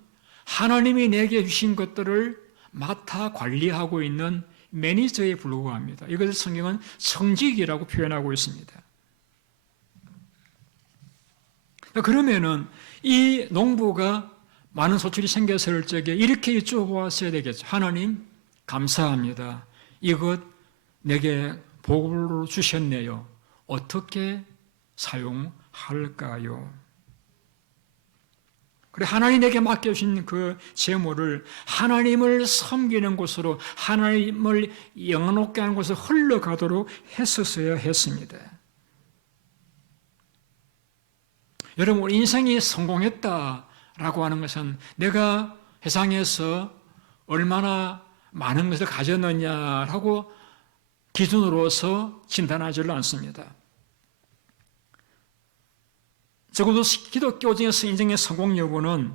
하나님이 내게 주신 것들을 맡아 관리하고 있는 매니저에 불과합니다. 이것을 성경은 성직이라고 표현하고 있습니다. 그러면은 이 농부가 많은 소출이 생겼을 적에 이렇게 여쭤보았어야 되겠죠. 하나님, 감사합니다. 이것 내게 복으로 주셨네요. 어떻게 사용할까요? 그래, 하나님에게 맡겨주신 그 재물을 하나님을 섬기는 곳으로, 하나님을 영원롭게 하는 곳으로 흘러가도록 했었어야 했습니다. 여러분, 인생이 성공했다라고 하는 것은 내가 세상에서 얼마나 많은 것을 가졌느냐라고 기준으로서 진단하지를 않습니다. 적어도 기독교적인 인생의 성공 여부는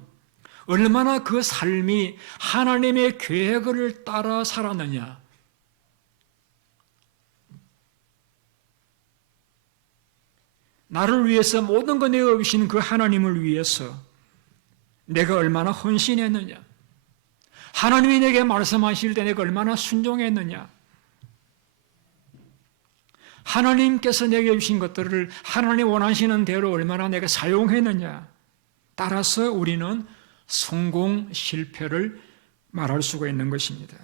얼마나 그 삶이 하나님의 계획을 따라 살았느냐, 나를 위해서 모든 것 내어주신 그 하나님을 위해서 내가 얼마나 헌신했느냐, 하나님이 내게 말씀하실 때 내가 얼마나 순종했느냐, 하나님께서 내게 주신 것들을 하나님 원하시는 대로 얼마나 내가 사용했느냐, 따라서 우리는 성공, 실패를 말할 수가 있는 것입니다.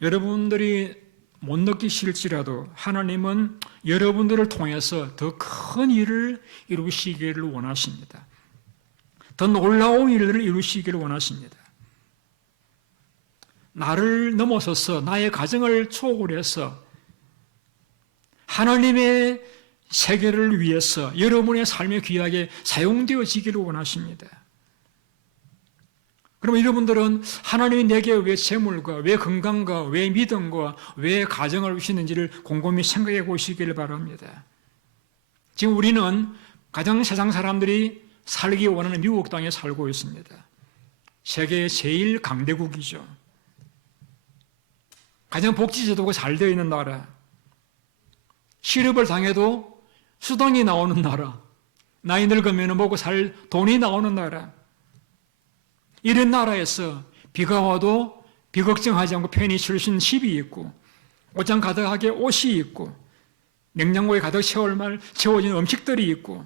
여러분들이 못 느끼실지라도 하나님은 여러분들을 통해서 더 큰 일을 이루시기를 원하십니다. 더 놀라운 일을 이루시기를 원하십니다. 나를 넘어서서 나의 가정을 초월해서 하나님의 세계를 위해서 여러분의 삶에 귀하게 사용되어지기를 원하십니다. 그러면 여러분들은 하나님이 내게 왜 재물과 왜 건강과 왜 믿음과 왜 가정을 주시는지를 곰곰이 생각해 보시기를 바랍니다. 지금 우리는 가장 세상 사람들이 살기 원하는 미국 땅에 살고 있습니다. 세계의 제일 강대국이죠. 가장 복지제도가 잘 되어 있는 나라, 실업을 당해도 수당이 나오는 나라, 나이 늙으면 먹고 살 돈이 나오는 나라, 이런 나라에서 비가 와도 비 걱정하지 않고 편히 쉴 수 있는 집이 있고 옷장 가득하게 옷이 있고 냉장고에 가득 채워진 음식들이 있고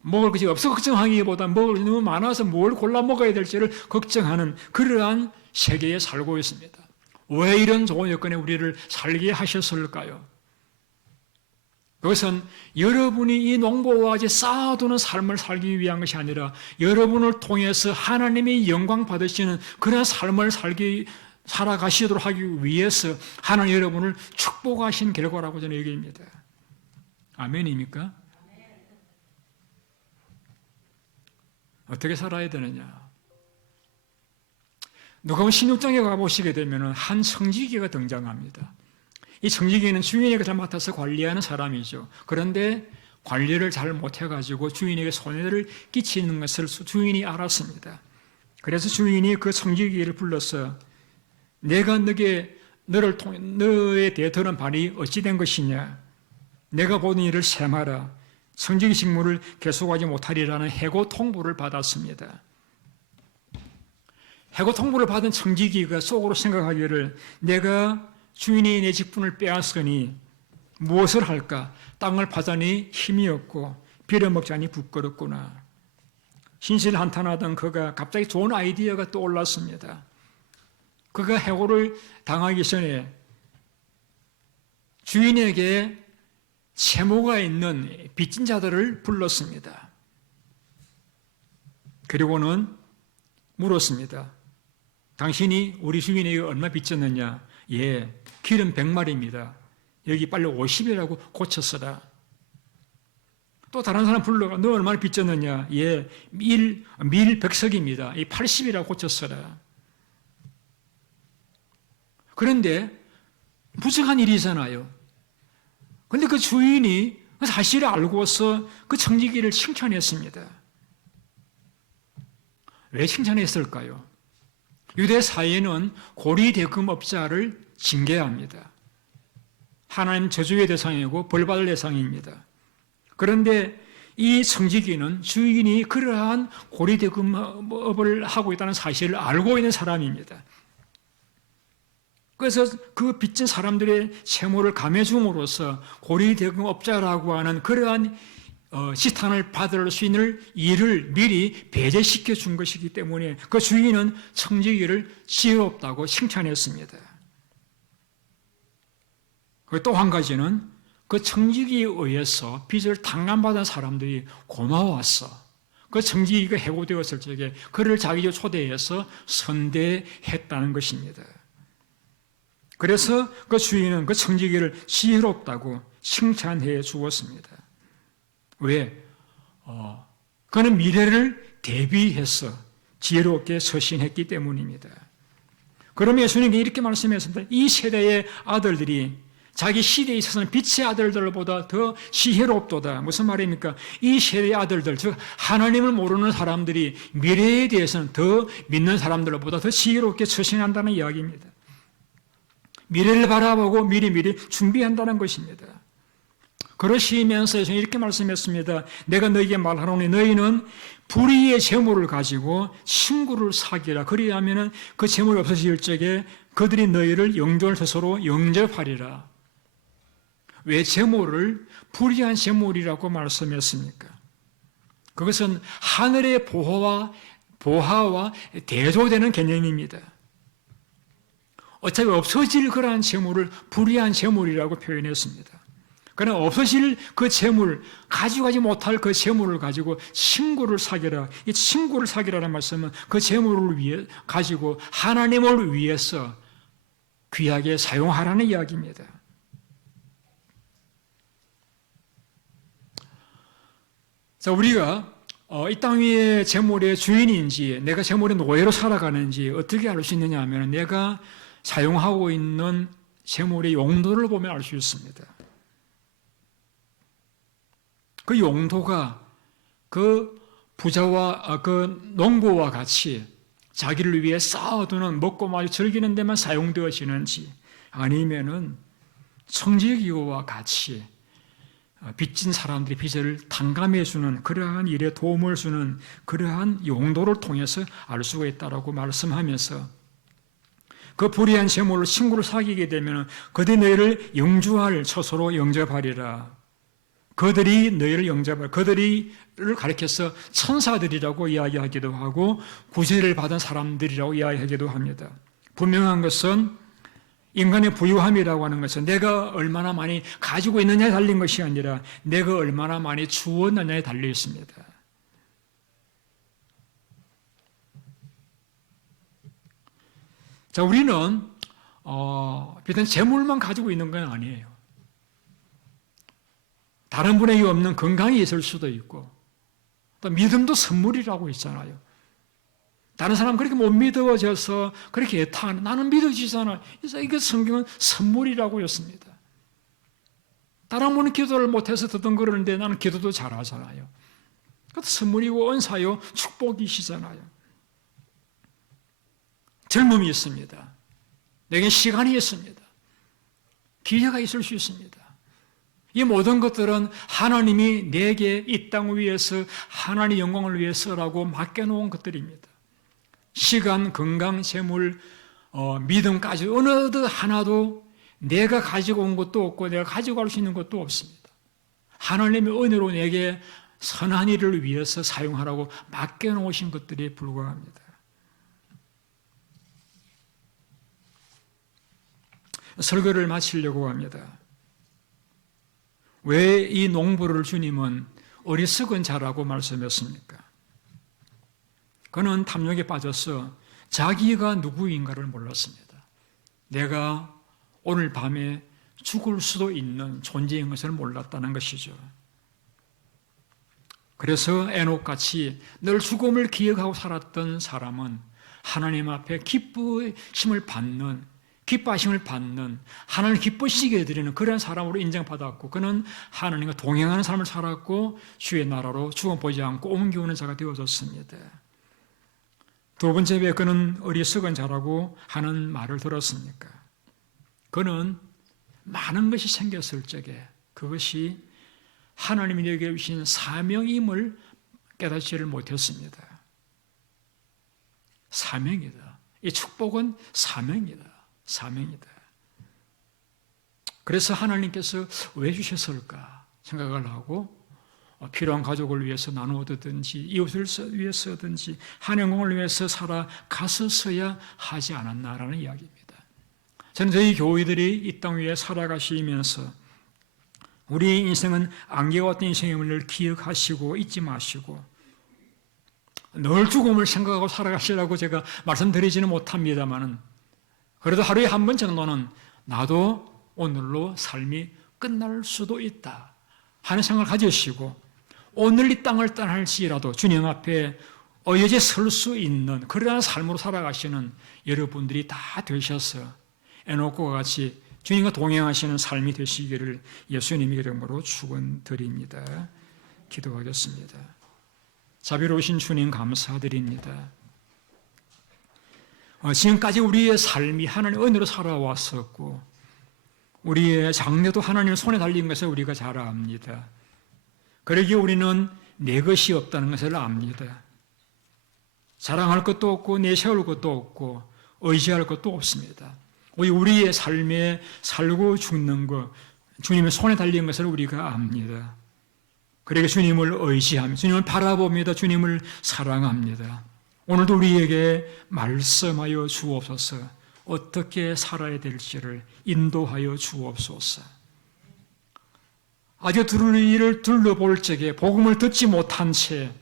먹을 것이 없어 걱정하기보다 먹을 것이 너무 많아서 뭘 골라 먹어야 될지를 걱정하는 그러한 세계에 살고 있습니다. 왜 이런 좋은 여건에 우리를 살게 하셨을까요? 그것은 여러분이 이 농부와 같이 쌓아두는 삶을 살기 위한 것이 아니라 여러분을 통해서 하나님의 영광 받으시는 그런 삶을 살아가시도록 하기 위해서 하나님 여러분을 축복하신 결과라고 저는 얘기합니다. 아멘입니까? 어떻게 살아야 되느냐? 누가복음 16장에 가보시게 되면 한 청지기가 등장합니다. 이 청지기는 주인의 것을 맡아서 관리하는 사람이죠. 그런데 관리를 잘 못해가지고 주인에게 손해를 끼치는 것을 주인이 알았습니다. 그래서 주인이 그 청지기를 불러서 내가 너에 대해 들은 바니 어찌 된 것이냐? 내가 보는 일을 셈하라. 청지기 직무를 계속하지 못하리라는 해고 통보를 받았습니다. 해고 통보를 받은 청지기가 속으로 생각하기를 내가 주인이 내 직분을 빼앗으니 무엇을 할까? 땅을 파자니 힘이 없고 빌어먹자니 부끄럽구나. 신실한탄하던 그가 갑자기 좋은 아이디어가 떠올랐습니다. 그가 해고를 당하기 전에 주인에게 채무가 있는 빚진 자들을 불렀습니다. 그리고는 물었습니다. 당신이 우리 주인에게 얼마 빚졌느냐? 예, 기름 100마리입니다. 여기 빨리 50이라고 고쳤어라. 또 다른 사람 불러가 너 얼마나 빚졌느냐? 예, 밀 100석입니다. 이 80이라고 고쳤어라. 그런데 무식한 일이잖아요. 그런데 그 주인이 그 사실을 알고서 그 청지기를 칭찬했습니다. 왜 칭찬했을까요? 유대 사회는 고리대금업자를 징계합니다. 하나님 저주의 대상이고 벌받을 대상입니다. 그런데 이 청지기는 주인이 그러한 고리대금업을 하고 있다는 사실을 알고 있는 사람입니다. 그래서 그 빚진 사람들의 채무를 감해줌으로써 고리대금업자라고 하는 그러한 지탄을 받을 수 있는 일을 미리 배제시켜 준 것이기 때문에 그 주인은 청지기를 지혜롭다고 칭찬했습니다. 또 한 가지는 그 청지기에 의해서 빚을 탕감받은 사람들이 고마웠어. 그 청지기가 해고되었을 적에 그를 자기 집 초대해서 선대했다는 것입니다. 그래서 그 주인은 그 청지기를 지혜롭다고 칭찬해 주었습니다. 왜? 그는 미래를 대비해서 지혜롭게 서신했기 때문입니다. 그러면 예수님이 이렇게 말씀했습니다. 이 세대의 아들들이 자기 시대에 있어서는 빛의 아들들보다 더 지혜롭도다. 무슨 말입니까? 이 세대의 아들들, 즉 하나님을 모르는 사람들이 미래에 대해서는 더 믿는 사람들보다 더 지혜롭게 서신한다는 이야기입니다. 미래를 바라보고 미리미리 준비한다는 것입니다. 그러시면서 이렇게 말씀했습니다. 내가 너희에게 말하노니 너희는 불의의 재물을 가지고 친구를 사귀라. 그리하면 그 재물이 없어질 적에 그들이 너희를 영존을 스스로 영접하리라. 왜 재물을 불의한 재물이라고 말씀했습니까? 그것은 하늘의 보화와 대조되는 개념입니다. 어차피 없어질 그러한 재물을 불의한 재물이라고 표현했습니다. 그러나 없어질 그 재물, 가지고 가지 못할 그 재물을 가지고 친구를 사귀라. 이 친구를 사귀라는 말씀은 그 재물을 가지고 하나님을 위해서 귀하게 사용하라는 이야기입니다. 자, 우리가 이 땅 위에 재물의 주인인지 내가 재물의 노예로 살아가는지 어떻게 알 수 있느냐 하면 내가 사용하고 있는 재물의 용도를 보면 알 수 있습니다. 그 용도가 그 부자와 그 농부와 같이 자기를 위해 쌓아두는 먹고 마시고 즐기는 데만 사용되어지는지 아니면은 청지기구와 같이 빚진 사람들이 빚을 탕감해주는 그러한 일에 도움을 주는 그러한 용도를 통해서 알 수가 있다라고 말씀하면서 그 불의한 재물로 친구를 사귀게 되면 그들이 너희를 영주할 처소로 영접하리라. 그들이 너희를 영접할, 그들을 가리켜서 천사들이라고 이야기하기도 하고 구제를 받은 사람들이라고 이야기하기도 합니다. 분명한 것은 인간의 부유함이라고 하는 것은 내가 얼마나 많이 가지고 있느냐에 달린 것이 아니라 내가 얼마나 많이 주었느냐에 달려 있습니다. 자, 우리는 비단 재물만 가지고 있는 건 아니에요. 다른 분에게 없는 건강이 있을 수도 있고 또 믿음도 선물이라고 있잖아요. 다른 사람 그렇게 못 믿어져서 그렇게 애타하는 나는 믿어지잖아. 그래서 이거 성경은 선물이라고 했습니다. 다른 분은 기도를 못해서 더듬거리는데 나는 기도도 잘하잖아요. 그것도 선물이고 은사요 축복이시잖아요. 젊음이 있습니다. 내게 시간이 있습니다. 기회가 있을 수 있습니다. 이 모든 것들은 하나님이 내게 이 땅 위에서 하나님의 영광을 위해서라고 맡겨놓은 것들입니다. 시간, 건강, 재물, 믿음까지 어느 하나도 내가 가지고 온 것도 없고 내가 가지고 갈 수 있는 것도 없습니다. 하나님의 은혜로 내게 선한 일을 위해서 사용하라고 맡겨놓으신 것들에 불과합니다. 설교를 마치려고 합니다. 왜 이 농부를 주님은 어리석은 자라고 말씀했습니까? 그는 탐욕에 빠져서 자기가 누구인가를 몰랐습니다. 내가 오늘 밤에 죽을 수도 있는 존재인 것을 몰랐다는 것이죠. 그래서 에녹같이 늘 죽음을 기억하고 살았던 사람은 하나님 앞에 기뻐하심을 받는 하나님을 기쁘시게 해드리는 그런 사람으로 인정받았고 그는 하나님과 동행하는 삶을 살았고 주의 나라로 죽음 보지 않고 옮겨오는 자가 되어졌습니다. 두 번째 왜 그는 어리석은 자라고 하는 말을 들었습니까? 그는 많은 것이 생겼을 적에 그것이 하나님이 내게 주신 사명임을 깨닫지를 못했습니다. 사명이다. 이 축복은 사명이다. 그래서 하나님께서 왜 주셨을까 생각을 하고 필요한 가족을 위해서 나누어든지 이웃을 위해서든지 한영공을 위해서 살아갔었어야 하지 않았나라는 이야기입니다. 저는 저희 교회들이 이 땅 위에 살아가시면서 우리 인생은 안개와 같은 인생임을 기억하시고 잊지 마시고 늘 죽음을 생각하고 살아가시라고 제가 말씀드리지는 못합니다만은 그래도 하루에 한 번 정도는 나도 오늘로 삶이 끝날 수도 있다 하는 생각을 가지시고 오늘 이 땅을 떠날지라도 주님 앞에 어여제 설 수 있는 그러한 삶으로 살아가시는 여러분들이 다 되셔서 에녹과 같이 주님과 동행하시는 삶이 되시기를 예수님의 이름으로 축원드립니다. 기도하겠습니다. 자비로우신 주님 감사드립니다. 지금까지 우리의 삶이 하나님의 은혜로 살아왔었고 우리의 장래도 하나님의 손에 달린 것을 우리가 잘 압니다. 그러기에 우리는 내 것이 없다는 것을 압니다. 자랑할 것도 없고 내세울 것도 없고 의지할 것도 없습니다. 우리의 삶에 살고 죽는 것, 주님의 손에 달린 것을 우리가 압니다. 그러기에 주님을 의지합니다. 주님을 바라봅니다. 주님을 사랑합니다. 오늘도 우리에게 말씀하여 주옵소서. 어떻게 살아야 될지를 인도하여 주옵소서. 아주 두루리를 둘러볼 적에 복음을 듣지 못한 채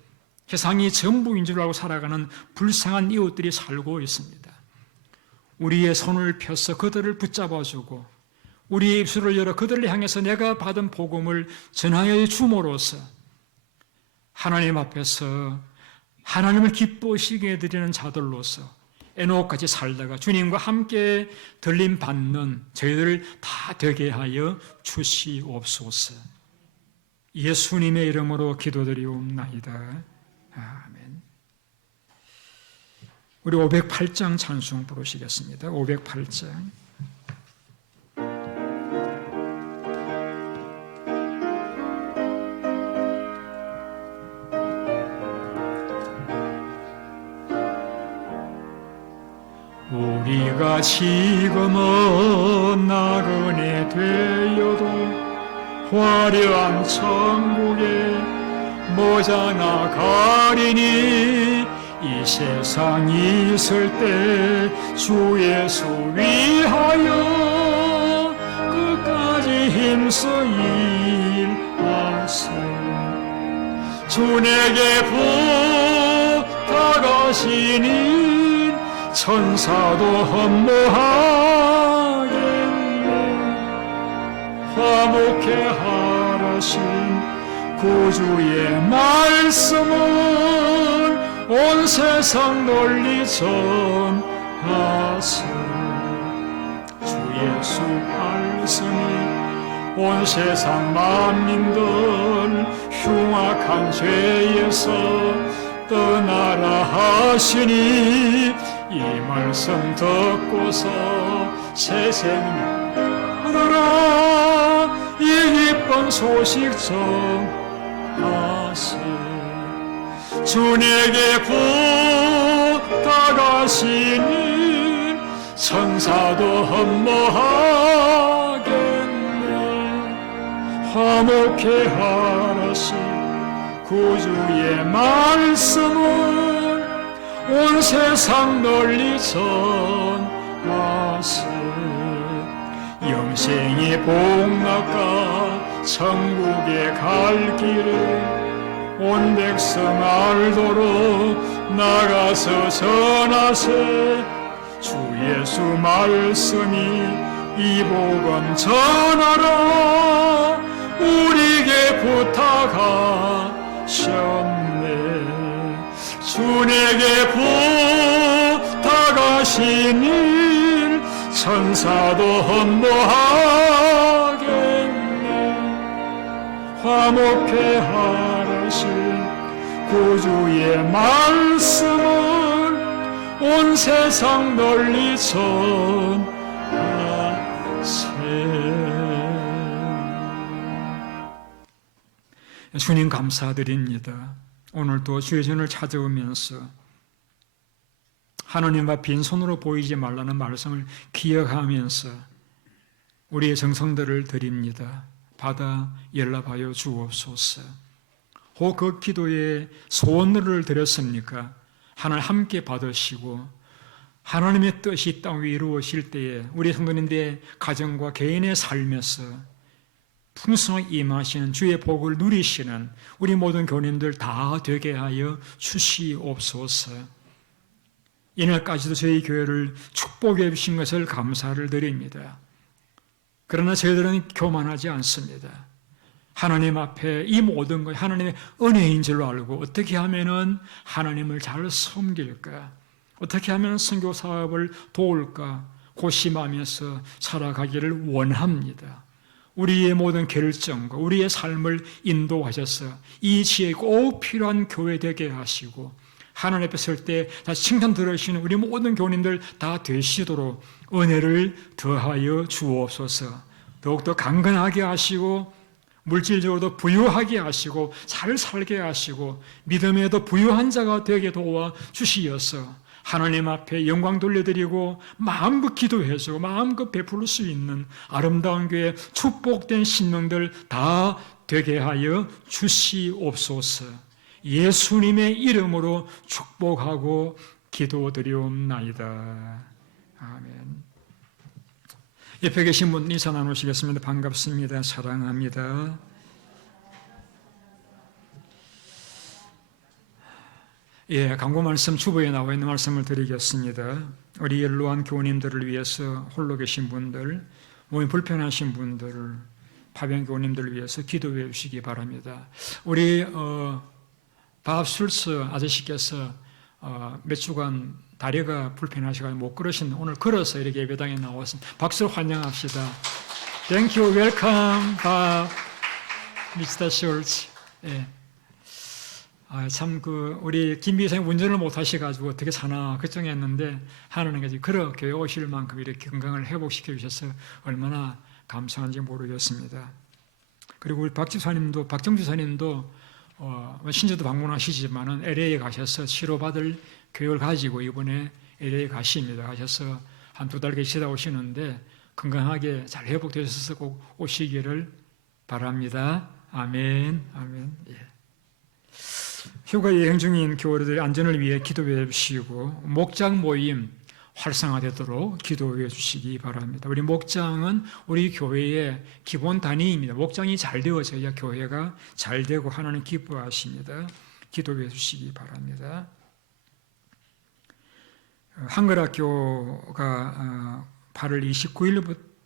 세상이 전부인 줄 알고 살아가는 불쌍한 이웃들이 살고 있습니다. 우리의 손을 펴서 그들을 붙잡아주고 우리의 입술을 열어 그들을 향해서 내가 받은 복음을 전하여 줌으로써 하나님 앞에서 하나님을 기뻐시게 해드리는 자들로서 에녹같이 살다가 주님과 함께 들림 받는 저희들을 다 되게 하여 주시옵소서. 예수님의 이름으로 기도드리옵나이다. 아멘. 우리 508장 찬송 부르시겠습니다. 508장. 우리가 지금은 나그네 되어도 화려한 천국에 모자나 가리니 이 세상 있을 때 주 예수 위하여 끝까지 힘써 일하세. 주 내게 부탁하시니 천사도 흠모하겠네. 화목해 하라신 구주의 말씀을 온 세상 널리 전하세. 주 예수 말씀이 온 세상 만민들 흉악한 죄에서 떠나라 하시니 이 말씀 듣고서 새 생명 얻어라. 이 기쁜 소식 전하세. 주 내게 부탁하시니 천사도 흠모하겠네. 화목해 하라신 구주의 말씀을 온 세상 널리 전하세. 영생의 복락과 천국에 갈 길을 온 백성 알도록 나가서 전하세. 주 예수 말씀이 이 복음 전하라. 우리에게 부탁하셨네. 주 내게 부탁하시니 천사도 흠모하겠네. 화목해 하라신 구주의 말씀을 온 세상 널리 전하세. 주님 감사드립니다. 오늘도 주의 전을 찾아오면서 하나님과 빈손으로 보이지 말라는 말씀을 기억하면서 우리의 정성들을 드립니다. 받아 연락하여 주옵소서. 혹 그 기도에 소원들을 드렸습니까? 하나님 함께 받으시고 하나님의 뜻이 이 땅 위에 이루어질 때에 우리 성도님들의 가정과 개인의 삶에서 풍성하게 임하시는 주의 복을 누리시는 우리 모든 교인들 다 되게 하여 주시옵소서. 이날까지도 저희 교회를 축복해 주신 것을 감사를 드립니다. 그러나 저희들은 교만하지 않습니다. 하나님 앞에 이 모든 것 하나님의 은혜인 줄로 알고 어떻게 하면은 하나님을 잘 섬길까, 어떻게 하면 선교 사업을 도울까 고심하면서 살아가기를 원합니다. 우리의 모든 결정과 우리의 삶을 인도하셔서 이 지혜에 꼭 필요한 교회 되게 하시고 하나님 앞에 설 때 다시 칭찬 들으시는 우리 모든 교우님들 다 되시도록 은혜를 더하여 주옵소서. 더욱더 강건하게 하시고 물질적으로도 부유하게 하시고 잘 살게 하시고 믿음에도 부유한 자가 되게 도와 주시어서 하나님 앞에 영광 돌려드리고 마음껏 기도해주고 마음껏 베풀 수 있는 아름다운 교회 축복된 신명들 다 되게 하여 주시옵소서. 예수님의 이름으로 축복하고 기도드리옵나이다. 아멘. 옆에 계신 분 인사 나누시겠습니다. 반갑습니다. 사랑합니다. 예, 광고 말씀 주보에 나와 있는 말씀을 드리겠습니다. 우리 연로한 교우님들을 위해서 홀로 계신 분들, 몸이 불편하신 분들, 파병 교우님들을 위해서 기도해 주시기 바랍니다. 우리 밥술스 아저씨께서 몇 주간 다리가 불편하셔서 못 걸으신 오늘 걸어서 이렇게 예배당에 나왔습니다. 박수로 환영합시다. Thank you, welcome, 밥, Mr. Schultz. 예. 참 우리 김 비서님 운전을 못 하셔가지고 어떻게 사나 걱정했는데 하나님께서 걸어 교회 오실 만큼 이렇게 건강을 회복시켜 주셔서 얼마나 감사한지 모르겠습니다. 그리고 우리 박정주 사님도 신주도 방문하시지만은 LA에 가셔서 치료받을 교육을 가지고 이번에 LA에 가십니다. 가셔서 한 2달 계시다 오시는데 건강하게 잘 회복되셔서 꼭 오시기를 바랍니다. 아멘, 아멘. 예. 휴가 여행 중인 교우들의 안전을 위해 기도해 주시고 목장 모임 활성화되도록 기도해 주시기 바랍니다. 우리 목장은 우리 교회의 기본 단위입니다. 목장이 잘 되어져야 교회가 잘 되고 하나님 기뻐하십니다. 기도해 주시기 바랍니다. 한글학교가 8월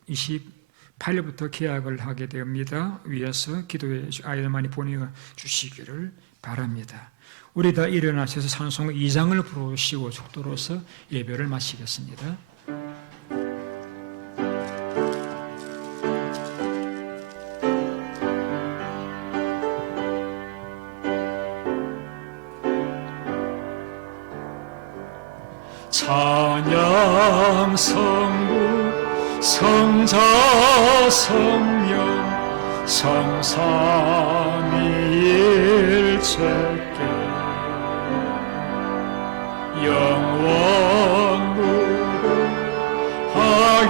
28일부터 개학을 하게 됩니다. 위해서 기도해 아이들 많이 보내주시기를 바랍니다. 우리 다 일어나셔서 찬송 2장을 부르시고 축도로서 예배를 마치겠습니다. 찬양 성부 성자 성령 성삼위일체께 영원 무궁하기까지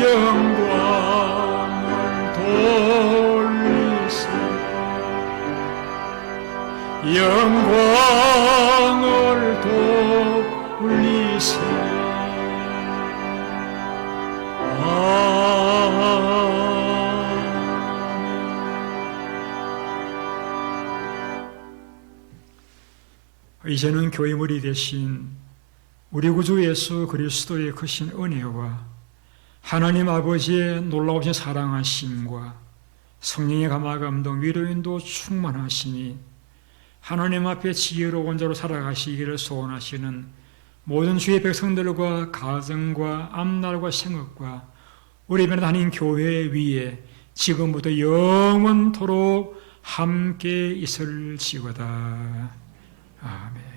영광을 돌리세 영광을 돌리세 이제는 교회물이 되신 우리 구주 예수 그리스도의 크신 은혜와 하나님 아버지의 놀라우신 사랑하심과 성령의 감화감동 위로인도 충만하시니 하나님 앞에 지혜로운 자로 살아가시기를 소원하시는 모든 주의 백성들과 가정과 앞날과 생업과 우리 변한 하나님 교회 위에 지금부터 영원토록 함께 있을지어다. 아멘.